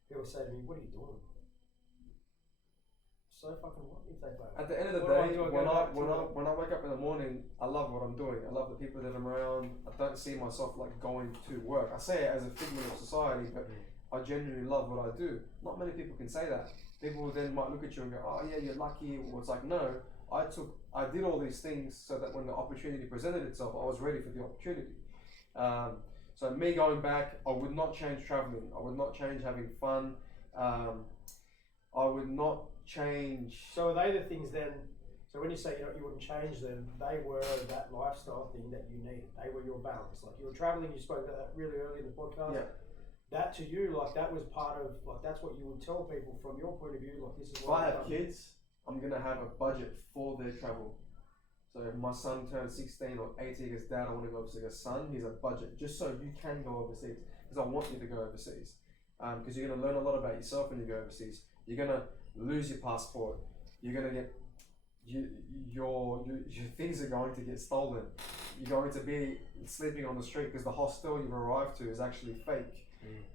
people say to me, "What are you doing?" So fucking what if they fail? At the end of the day, when I wake up in the morning, I love what I'm doing. I love the people that I'm around. I don't see myself like going to work. I say it as a figment of society, but I genuinely love what I do. Not many people can say that. People then might look at you and go, "Oh yeah, you're lucky." Or it's like, no, I did all these things so that when the opportunity presented itself, I was ready for the opportunity. So me going back, I would not change traveling. I would not change having fun. I would not change. So are they the things then? So when you say you wouldn't change them, they were that lifestyle thing that you needed. They were your balance. Like you were traveling, you spoke about that really early in the podcast. Yeah. That to you, like that was part of, like that's what you would tell people from your point of view. Like this is If what I have kids, I'm gonna have a budget for their travel. So if my son turns 16 or 18, goes, "Dad, I want to go overseas." Son, here's a budget just so you can go overseas, because I want you to go overseas. Because you're gonna learn a lot about yourself when you go overseas. You're gonna lose your passport. You're gonna get your things are going to get stolen. You're going to be sleeping on the street because the hostel you've arrived to is actually fake.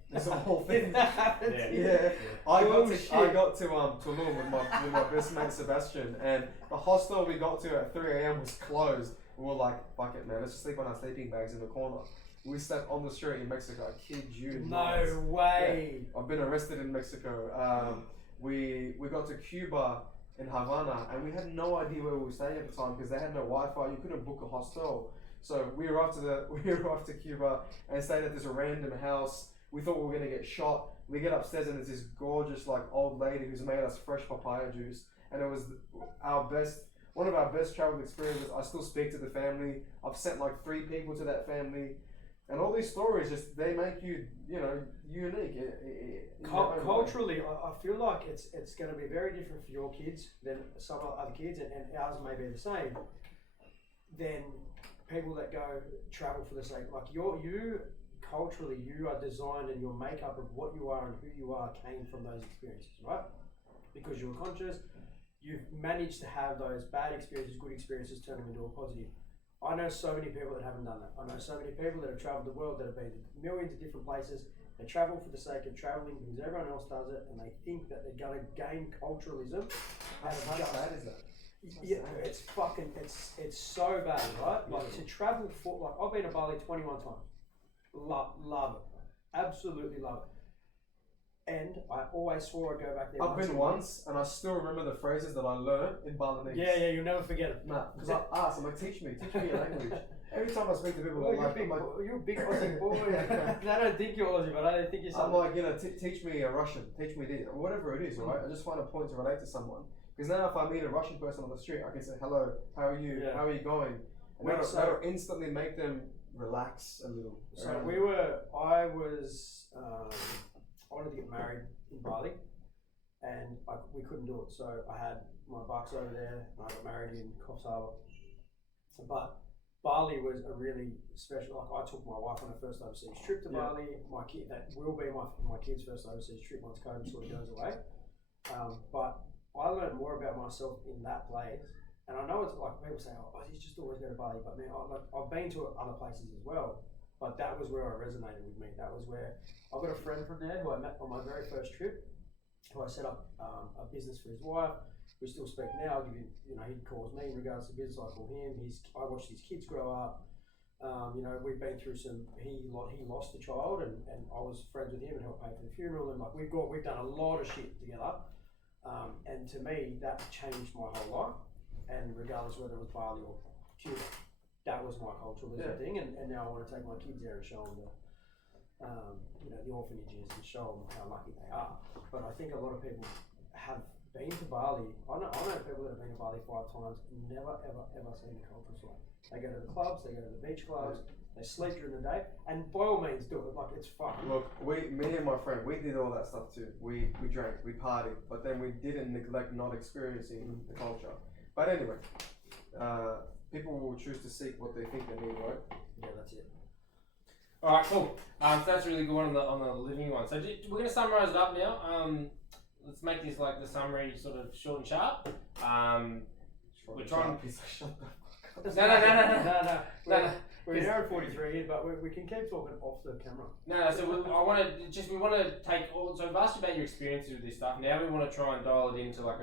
There's a whole thing. Yeah. I got to Tulum with my best mate Sebastian, and the hostel we got to at 3 a.m. was closed. We were like, "Fuck it, man, let's just sleep on our sleeping bags in the corner." We slept on the street in Mexico. I kid you not. No way. Yeah. I've been arrested in Mexico. We got to Cuba in Havana, and we had no idea where we were staying at the time because they had no Wi-Fi. You couldn't book a hostel. So we arrived to Cuba and stayed at this random house. We thought we were gonna get shot. We get upstairs and there's this gorgeous like old lady who's made us fresh papaya juice, and it was one of our best travel experiences. I still speak to the family. I've sent like 3 people to that family, and all these stories they make you unique. Culturally, I feel like it's going to be very different for your kids than some other kids, and ours may be the same. Than people that go travel for the sake, like you culturally, you are designed, and your makeup of what you are and who you are came from those experiences, right? Because you were conscious, you've managed to have those bad experiences, good experiences, turn them into a positive. I know so many people that haven't done that. I know so many people that have traveled the world, that have been to millions of different places. They travel for the sake of traveling because everyone else does it, and they think that they're going to gain culturalism. How bad is that? Yeah, it's so bad, right? Like to travel for, like I've been to Bali 21 times. Love it. Absolutely love it. And I always swore I'd go back there. I've been once, and I still remember the phrases that I learned in Balinese. Yeah, you'll never forget it. Nah, because I asked, I'm like, teach me a language. Every time I speak to people, you're a big Aussie boy. I don't think you're Aussie, but I don't think you're something. I'm like, teach me a Russian, teach me this, whatever it is, right? I just find a point to relate to someone. Because now if I meet a Russian person on the street, I can say, "Hello, how are you? How are you going?" And that'll instantly make them relax a little. So I wanted to get married in Bali, and we couldn't do it. So I had my bucks over there, and I got married in Coffs Harbour. But Bali was a really special. Like I took my wife on her first overseas trip to Bali. My kid, that will be my kid's first overseas trip once COVID sort of goes away. But I learned more about myself in that place. And I know it's like people say, "Oh, you just always go to Bali," but man, I've been to other places as well. But that was where I resonated with me. That was where I got a friend from there who I met on my very first trip, who I set up a business for his wife. We still speak now. I'll give you, he calls me in regards to business. I call him. I watched his kids grow up. We've been through he lost a child, and I was friends with him and helped pay for the funeral. And like we've done a lot of shit together. And to me, that changed my whole life. And regardless whether it was Bali or Cuba, that was my culturalism thing. And now I want to take my kids there and show them the orphanages and show them how lucky they are. But I think a lot of people have been to Bali. I know people that have been to Bali 5 times, never ever seen the cultural side. They go to the clubs, they go to the beach clubs, they sleep during the day, and by all means do it. Like, it's fun. Look, me and my friend, we did all that stuff too. We drank, we partied, but then we didn't neglect not experiencing the culture. But anyway, people will choose to seek what they think they need, right? Yeah, that's it. All right, cool. So that's a really good one on the living one. So we're going to summarise it up now. Let's make this like the summary sort of short and sharp. We're trying. No. We're an hour and 43 in, but we can keep talking off the camera. No. So we want to take all. So I've asked you about your experiences with this stuff. Now we want to try and dial it into like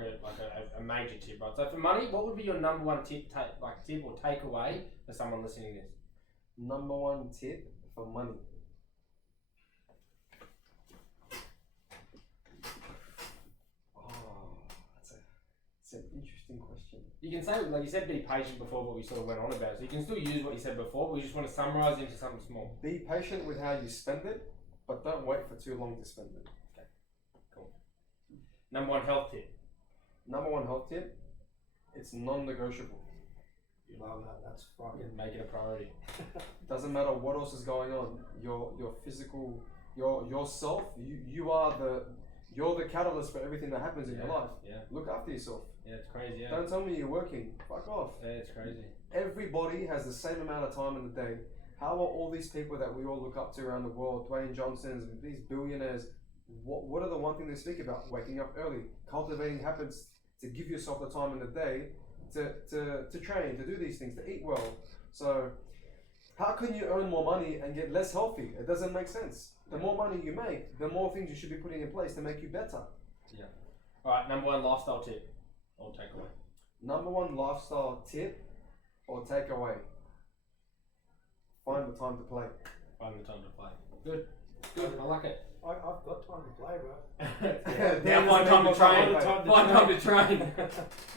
a major tip, right? So for money, what would be your number one tip or takeaway for someone listening to this? Number one tip for money. It's an interesting question. You can say, like you said, be patient before, but we sort of went on about it. So you can still use what you said before, but we just want to summarise into something small. Be patient with how you spend it, but don't wait for too long to spend it. Okay, cool. Number one health tip. Number one health tip, it's non-negotiable. You love that. That's fucking... Make it a priority. Doesn't matter what else is going on. Your physical, yourself, you're the catalyst for everything that happens in your life. Yeah. Look after yourself. Yeah, it's crazy. Yeah. Don't tell me you're working. Fuck off. Yeah, it's crazy. Everybody has the same amount of time in the day. How are all these people that we all look up to around the world, Dwayne Johnsons, these billionaires, what are the one thing they speak about? Waking up early, cultivating habits to give yourself the time in the day to train, to do these things, to eat well. So how can you earn more money and get less healthy? It doesn't make sense. The more money you make, the more things you should be putting in place to make you better. Yeah. All right, number one lifestyle tip or takeaway. Number one lifestyle tip or takeaway. Find the time to play. Find the time to play. Good. I like it. I've got time to play, bro. Now find time to train. Find time to train.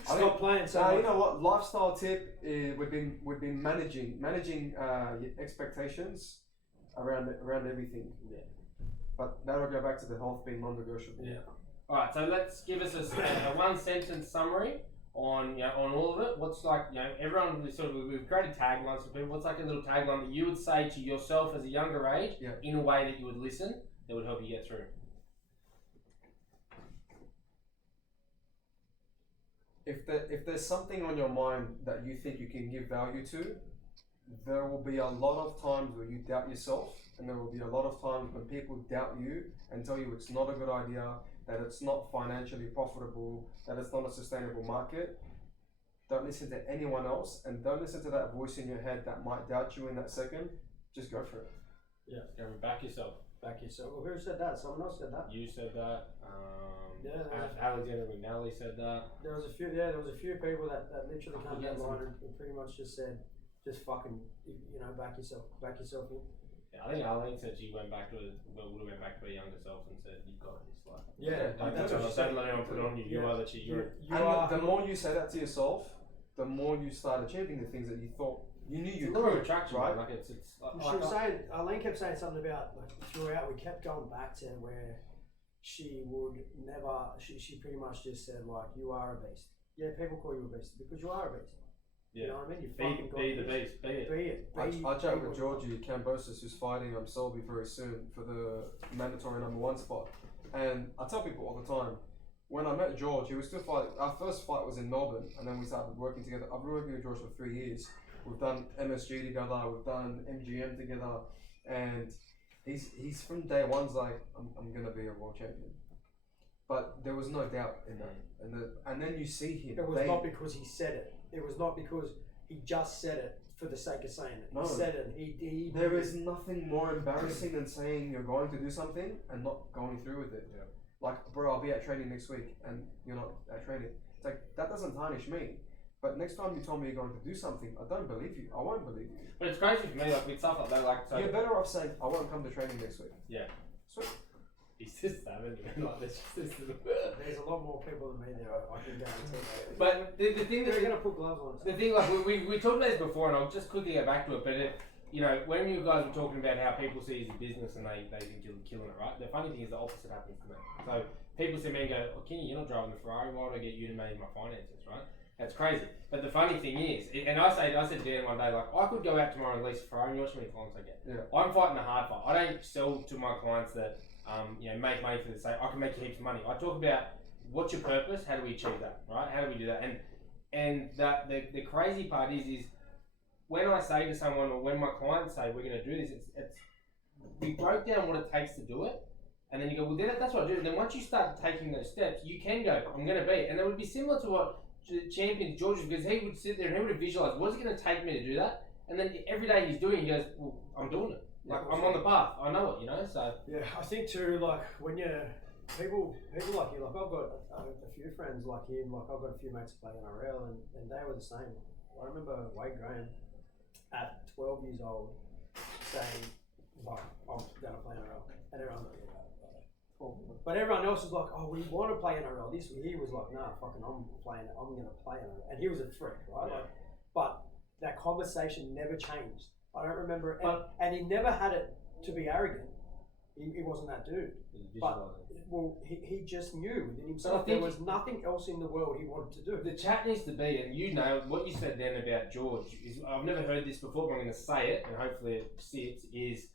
Stop playing so much. You know what? Lifestyle tip is we've been managing your expectations around everything. Yeah. But that'll go back to the health being non-negotiable. Yeah. All right. So let's give us a one sentence summary on all of it. What's like everyone we've created taglines for people. What's like a little tagline that you would say to yourself as a younger age in a way that you would listen that would help you get through? If there's something on your mind that you think you can give value to, there will be a lot of times where you doubt yourself, and there will be a lot of times when people doubt you and tell you it's not a good idea, that it's not financially profitable, that it's not a sustainable market. Don't listen to anyone else, and don't listen to that voice in your head that might doubt you in that second. Just go for it. Yeah, go back yourself. Back yourself. Well, who said that? Someone else said that. You said that. Alexander McNally said that. There was a few. Yeah, there was a few people that literally came down the line and pretty much just said, just fucking, back yourself in. Yeah, I think Arlene said she would have went back to her younger self and said, "You've got this." Like, that's what she said. Don't let anyone put it on you. You are the cheat. The more you say that to yourself, the more you start achieving the things that you thought you knew you could. Attraction, right? Like it's she was saying. Arlene kept saying something about throughout. We kept going back to where she would never. She pretty much just said you are a beast. Yeah, people call you a beast because you are a beast. Yeah. You know what I mean? Be the beast. Be it. I chat with Georgie Kambosos, who's fighting Selby very soon for the mandatory number 1 spot. And I tell people all the time, when I met George, he was still fighting. Our first fight was in Melbourne, and then we started working together. I've been working with George for 3 years. We've done MSG together, we've done MGM together, and he's from day one's like, I'm gonna be a world champion. But there was no doubt in that. And then you see him. It was not because he said it. It was not because he just said it for the sake of saying it. He said it. He there is nothing more embarrassing than saying you're going to do something and not going through with it. Yeah. like, bro, I'll be at training next week, and you're not at training. It's like, that doesn't tarnish me. But next time you told me you're going to do something, I don't believe you. I won't believe you. But it's crazy for me, like with stuff like that, like so. You're better off saying, I won't come to training next week. Yeah. Sweet. He's just savage, man. Like there's There's a lot more people than me there. I can guarantee. But the thing They're that gonna put gloves on. the thing, like we talked about this before, and I'll just quickly go back to it. But you know, when you guys were talking about how people see you as a business and they think you're killing it, right? The funny thing is the opposite happens to me. So people see me and go, "Oh, Kenny, you're not driving the Ferrari. Why would I get you to manage my finances, right?" That's crazy. But the funny thing is, and I said to Dan one day, like, I could go out tomorrow and lease a Ferrari, and you watch how many clients I get. Yeah. I'm fighting the hard fight. I don't sell to my clients that, make money for the sake. I can make you heaps of money. I talk about what's your purpose, how do we achieve that, right? How do we do that? And the crazy part is when I say to someone, or when my clients say we're going to do this, it's we broke down what it takes to do it. And then you go, well, that's what I do. And then once you start taking those steps, you can go, I'm going to be. And it would be similar to what Champion George, because he would sit there and he would visualize, what is it going to take me to do that? And then every day he's doing it, he goes, well, I'm doing it. Like, I'm on the path. I know it, so. Yeah, I think too, like, when you're, people like you, like, I've got a few friends like him, like, I've got a few mates who play NRL, and they were the same. I remember Wade Graham at 12 years old saying, like, I'm going to play NRL. And everyone's like, yeah, but everyone else was like, oh, we want to play NRL. He was like, nah, fucking, I'm going to play NRL. And he was a threat, right? Yeah. Like, but that conversation never changed. I don't remember it. And he never had it to be arrogant. He wasn't that dude. But, well, he just knew within himself there was nothing else in the world he wanted to do. The chat needs to be, and you know, what you said then about George, is I've never heard this before, but I'm going to say it, and hopefully it sits, is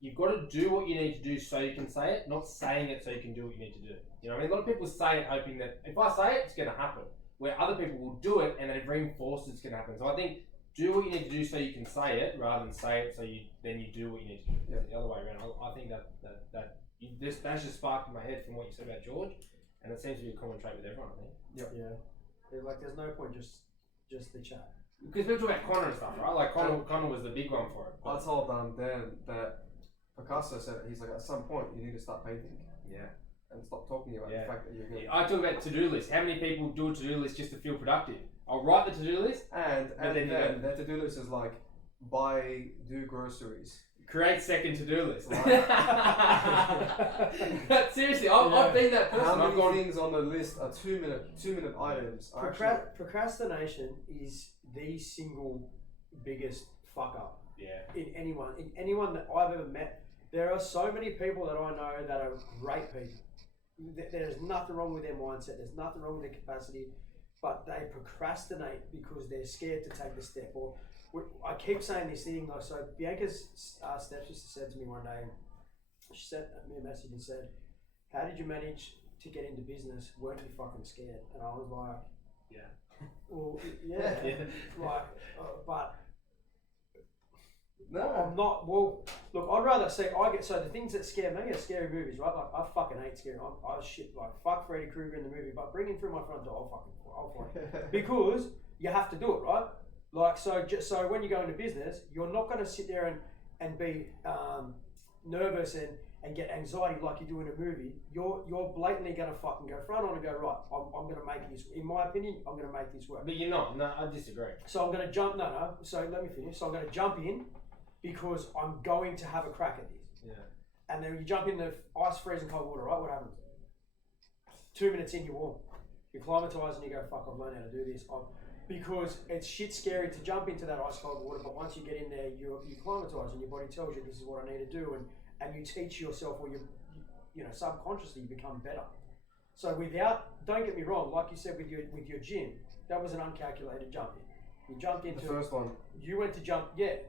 you've got to do what you need to do so you can say it, not saying it so you can do what you need to do. You know what I mean? A lot of people say it hoping that if I say it, it's going to happen. Where other people will do it and it reinforces it's going to happen. So I think do what you need to do so you can say it rather than say it so you do what you need to do. Yeah. The other way around. I think that's just sparked in my head from what you said about George, and it seems to be a common trait with everyone, I think. Yep. Yeah. Like there's no point just the chat. Because we talk about Connor and stuff, right? Like Connor was the big one for it. I told Dan that Picasso said, he's like, at some point you need to start painting. Yeah. And stop talking about the fact that you're going. I talk about to-do lists. How many people do a to-do list just to feel productive? I'll write the to-do list, and then their to-do list is like do groceries, create second to-do list. But seriously, I've been that person. How many things on the list are 2 minute items? Procrastination is the single biggest fuck up. Yeah. In anyone that I've ever met, there are so many people that I know that are great people. There's nothing wrong with their mindset. There's nothing wrong with their capacity, but they procrastinate because they're scared to take the step. Or I keep saying this thing. Like, so Bianca's stepsister said to me one day, she sent me a message and said, "How did you manage to get into business? Weren't you fucking scared?" And I was like, "Yeah." Well, yeah. Like, but. No. I'm not. Well, look, I'd rather say so the things that scare me are scary movies, right? Like, I fucking hate scary. I shit, like, fuck Freddy Krueger in the movie, but bring him through my front door, I'll fight. Because you have to do it, right? Like, so when you go into business, you're not going to sit there and be nervous and get anxiety like you do in a movie. You're blatantly going to fucking go front on and go, right, I'm going to make this, in my opinion, I'm going to make this work. But you're not. No, I disagree. So I'm going to jump, so let me finish. So I'm going to jump in, because I'm going to have a crack at this. Yeah. And then you jump in the ice, freezing cold water, right? What happens? 2 minutes in, you're warm. You acclimatise and you go, fuck, I've learned how to do this. Because it's shit scary to jump into that ice cold water, but once you get in there, you acclimatise and your body tells you this is what I need to do, and you teach yourself, or you subconsciously you become better. So don't get me wrong, like you said with your gym, that was an uncalculated jump in. You jumped into the first one. You went to jump, the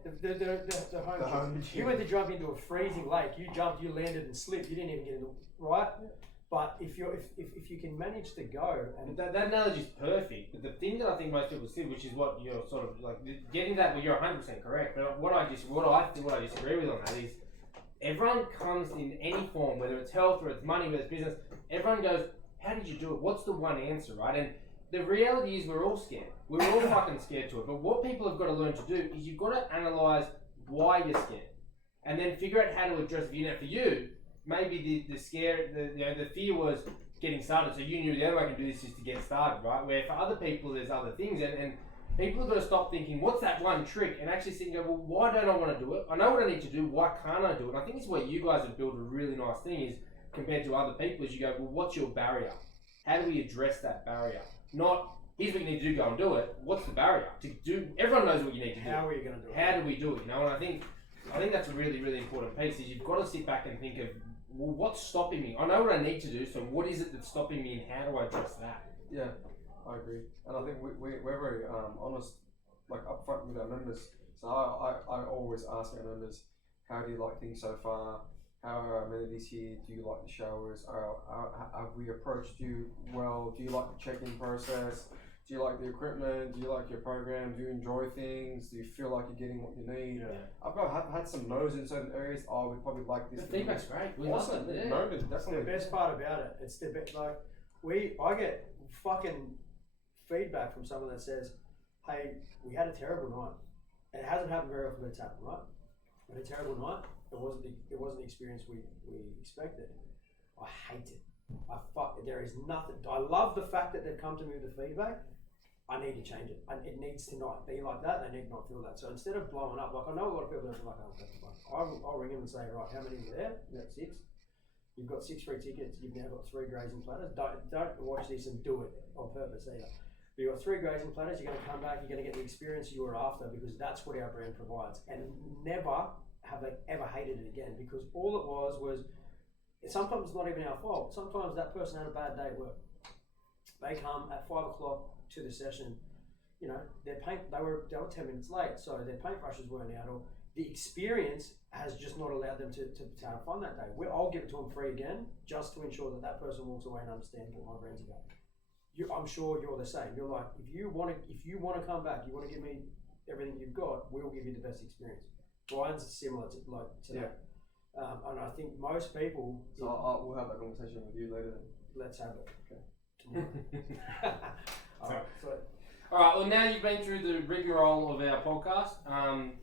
home gym. You went to jump into a freezing lake. You jumped, you landed and slipped. You didn't even get into right. Yeah. But if you can manage to go, and that analogy is perfect. But the thing that I think most people see, which is what you're sort of like getting that, well, you're 100% correct. But what I disagree with on that is everyone comes in any form, whether it's health or it's money, whether it's business. Everyone goes, how did you do it? What's the one answer, right? And the reality is we're all scared. We're all fucking scared to it. But what people have got to learn to do is you've got to analyse why you're scared. And then figure out how to address it. For you, maybe the fear was getting started. So you knew the only way I can do this is to get started, right? Where for other people, there's other things, and people have got to stop thinking, what's that one trick? And actually sit and go, well, why don't I want to do it? I know what I need to do. Why can't I do it? And I think it's where you guys have built a really nice thing is compared to other people is you go, well, what's your barrier? How do we address that barrier? Not, here's what you need to do, go and do it. What's the barrier? To do, everyone knows what you need to do. How are you going to do it? How do we do it? You know, and I think that's a really, really important piece is you've got to sit back and think of, well, what's stopping me? I know what I need to do, so what is it that's stopping me and how do I address that? Yeah, I agree. And I think we're very honest, like upfront with our members. So I always ask our members, how do you like things so far? How are our amenities here? Do you like the showers? Have we approached you well? Do you like the check-in process? Do you like the equipment? Do you like your program? Do you enjoy things? Do you feel like you're getting what you need? Yeah. I've had some no's in certain areas. Oh, we probably like this. The feedback's great. We awesome. love it. Yeah. No, definitely. The best part about it, it's the best. Like I get fucking feedback from someone that says, "Hey, we had a terrible night." And it hasn't happened very often, but it's happened, right? We had a terrible night. It wasn't the experience we expected. I hate it. There is nothing. I love the fact that they've come to me with the feedback. I need to change it. It needs to not be like that. They need to not feel that. So instead of blowing up, like I know a lot of people are like, oh, that's fine. I'll ring them and say, right, how many were there? You got 6. You've got 6 free tickets. You've now got 3 grazing platters. Don't watch this and do it on purpose either. But you've got 3 grazing platters. You're going to come back. You're going to get the experience you were after because that's what our brand provides. And never have they ever hated it again because all it was sometimes it's not even our fault. Sometimes that person had a bad day at work. They come at 5 o'clock to the session. You know, they were 10 minutes late, so their paintbrushes weren't out, or the experience has just not allowed them to have fun that day. I'll give it to them free again, just to ensure that person walks away and understands what my brand's about. I'm sure you're the same. You're like, if you want to come back, you want to give me everything you've got, we'll give you the best experience. Brian's similar to that. And I think most people. So we'll have that conversation with you later then. Let's have it. Okay. Tomorrow. All right. Well, now you've been through the rigmarole of our podcast.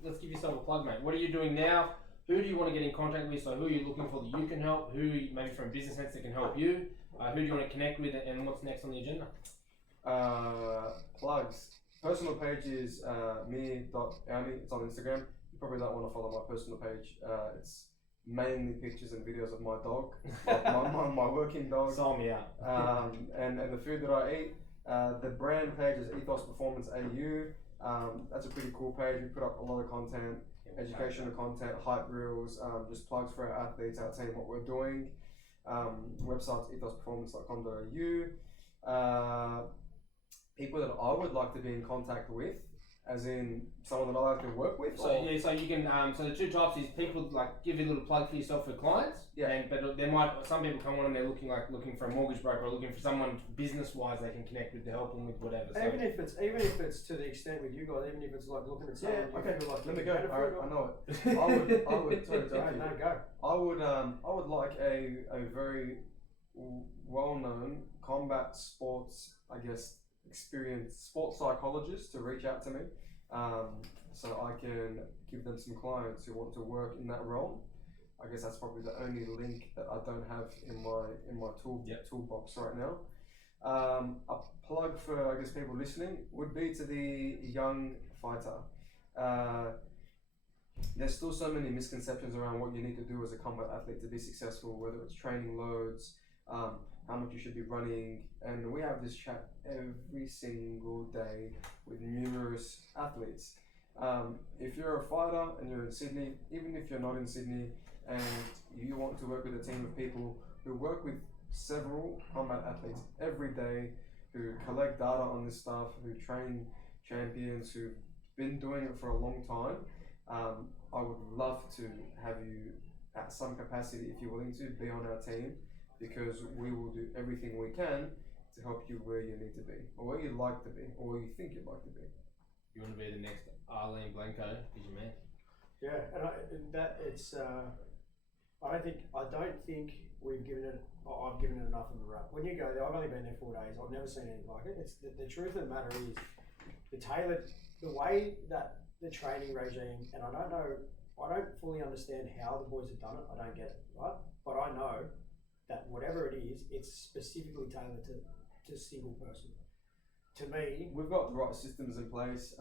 Let's give yourself a plug, mate. What are you doing now? Who do you want to get in contact with? So who are you looking for that you can help? Who maybe from business sense that can help you? Who do you want to connect with? And what's next on the agenda? Plugs. Personal page is meer.awny. It's on Instagram. You probably don't want to follow my personal page. It's mainly pictures and videos of my dog, my working dog. Sign me out. And the food that I eat. The brand page is Ethos Performance AU. That's a pretty cool page. We put up a lot of content, educational content, hype reels, just plugs for our athletes, our team, what we're doing. Website's ethosperformance.com.au. People that I would like to be in contact with, as in someone that I like to work with. So yeah, so you can so the 2 types is people like give you a little plug for yourself for clients. Yeah. But some people come on and they're looking for a mortgage broker or looking for someone business wise they can connect with to help them with whatever. So. Even if it's to the extent with you guys, even if it's like looking at someone. Yeah. Okay. Feel like Let me go. I know it. I would. Sorry, go. I would like a very well-known combat sports, I guess, experienced sports psychologist to reach out to me, so I can give them some clients who want to work in that realm. I guess that's probably the only link that I don't have in my toolbox right now. A plug for I guess people listening would be to the young fighter. There's still so many misconceptions around what you need to do as a combat athlete to be successful, whether it's training loads, how much you should be running, and we have this chat every single day with numerous athletes. If you're a fighter and you're in Sydney, even if you're not in Sydney, and you want to work with a team of people who work with several combat athletes every day, who collect data on this stuff, who train champions, who've been doing it for a long time, I would love to have you at some capacity, if you're willing to, be on our team, because we will do everything we can to help you where you need to be, or where you'd like to be, or where you think you'd like to be. You want to be the next Arlene Blencowe? He's your man. Yeah, I don't think we've given it. I've given it enough of a rap. When you go there, I've only been there 4 days. I've never seen anything like it. It's the truth of the matter is the way that the training regime, and I don't know I don't fully understand how the boys have done it. I don't get it, right? But I know that whatever it is, it's specifically tailored to a single person. To me, we've got the right systems in place.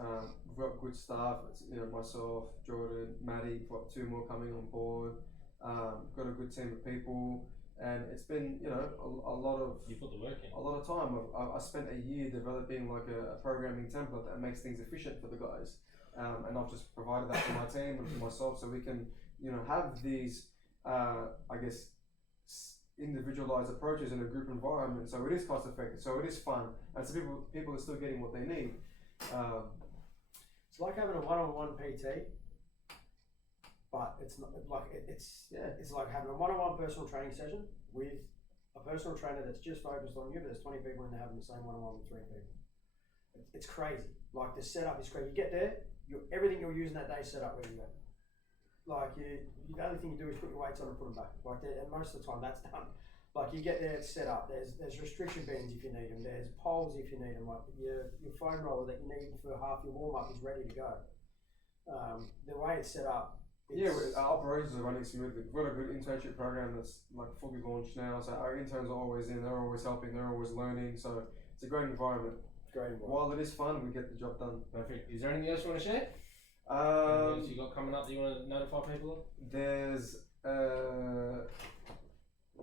We've got good staff. It's, myself, Jordan, Matty, got 2 more coming on board. Got a good team of people, and it's been a lot of you put the work in. A lot of time. I spent a year developing like a programming template that makes things efficient for the guys, and I've just provided that to my team and to myself, so we can have these individualized approaches in a group environment. So it is cost effective. So it is fun, and so people are still getting what they need. It's like having a one-on-one PT. But it's not like it's like having a one-on-one personal training session with a personal trainer that's just focused on you, but there's 20 people in there having the same one-on-one with 3 people. It's crazy. Like the setup is crazy. You get there, everything you're using that day is set up ready to go. Like the only thing you do is put your weights on and put them back. Like and most of the time that's done. Like you get there, it's set up. There's restriction bands if you need them. There's poles if you need them. Like your foam roller that you need for half your warm-up is ready to go. The way it's set up. Our operations are running smoothly. We've got a good internship program that's like fully launched now. So our interns are always in. They're always helping. They're always learning. So it's a great environment. While it is fun, we get the job done. Perfect. Is there anything else you want to share? Anything else you got coming up that you want to notify people of? There's a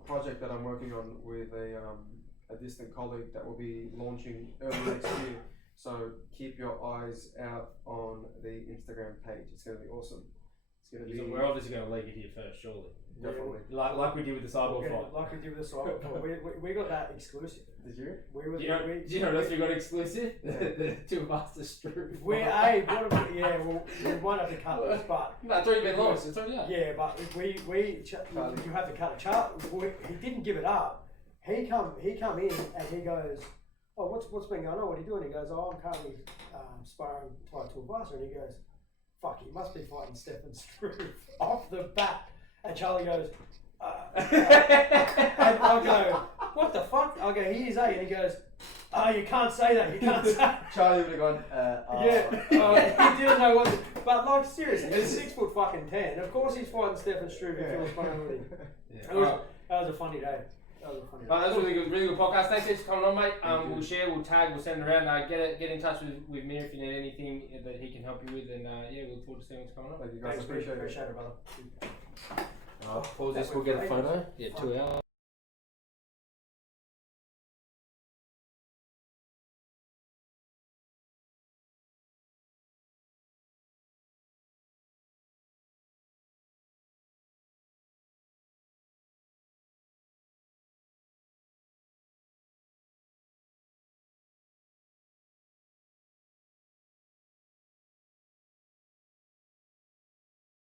project that I'm working on with a distant colleague that will be launching early next year. So keep your eyes out on the Instagram page. It's going to be awesome. We're obviously going to leak it here first, surely. Definitely. Like we did with the cyborg fight. Like we did with the cyborg fight. We got that exclusive. Did you? Do you know what else we got exclusive? The Tuivasa strip. We might have to cut this, but no, it's already been launched. It's already out. Yeah, but you have to cut a chart. He didn't give it up. He come in and he goes, "Oh, what's been going on? What are you doing?" He goes, "Oh, I'm currently sparring Tuivasa," and he goes, "Fuck, he must be fighting Stefan Struve off the bat." And Charlie goes, and I'll go, "What the fuck?" I'll go, "He is A," and he goes, "Oh, you can't say that. You can't say that." Charlie would have gone, he didn't know what. But like seriously, he's 6'10". Of course, he's fighting Stefan Struve if he was sparring with him. Yeah. That was a funny day. That was really good podcast. Thanks for coming on, mate. We'll share, we'll tag, we'll send it around. Get in touch with Meer if you need anything that he can help you with, and we look forward to seeing what's coming on. Thank you guys. Appreciate it, brother. Pause this. We'll get a photo. Yeah, 2 hours.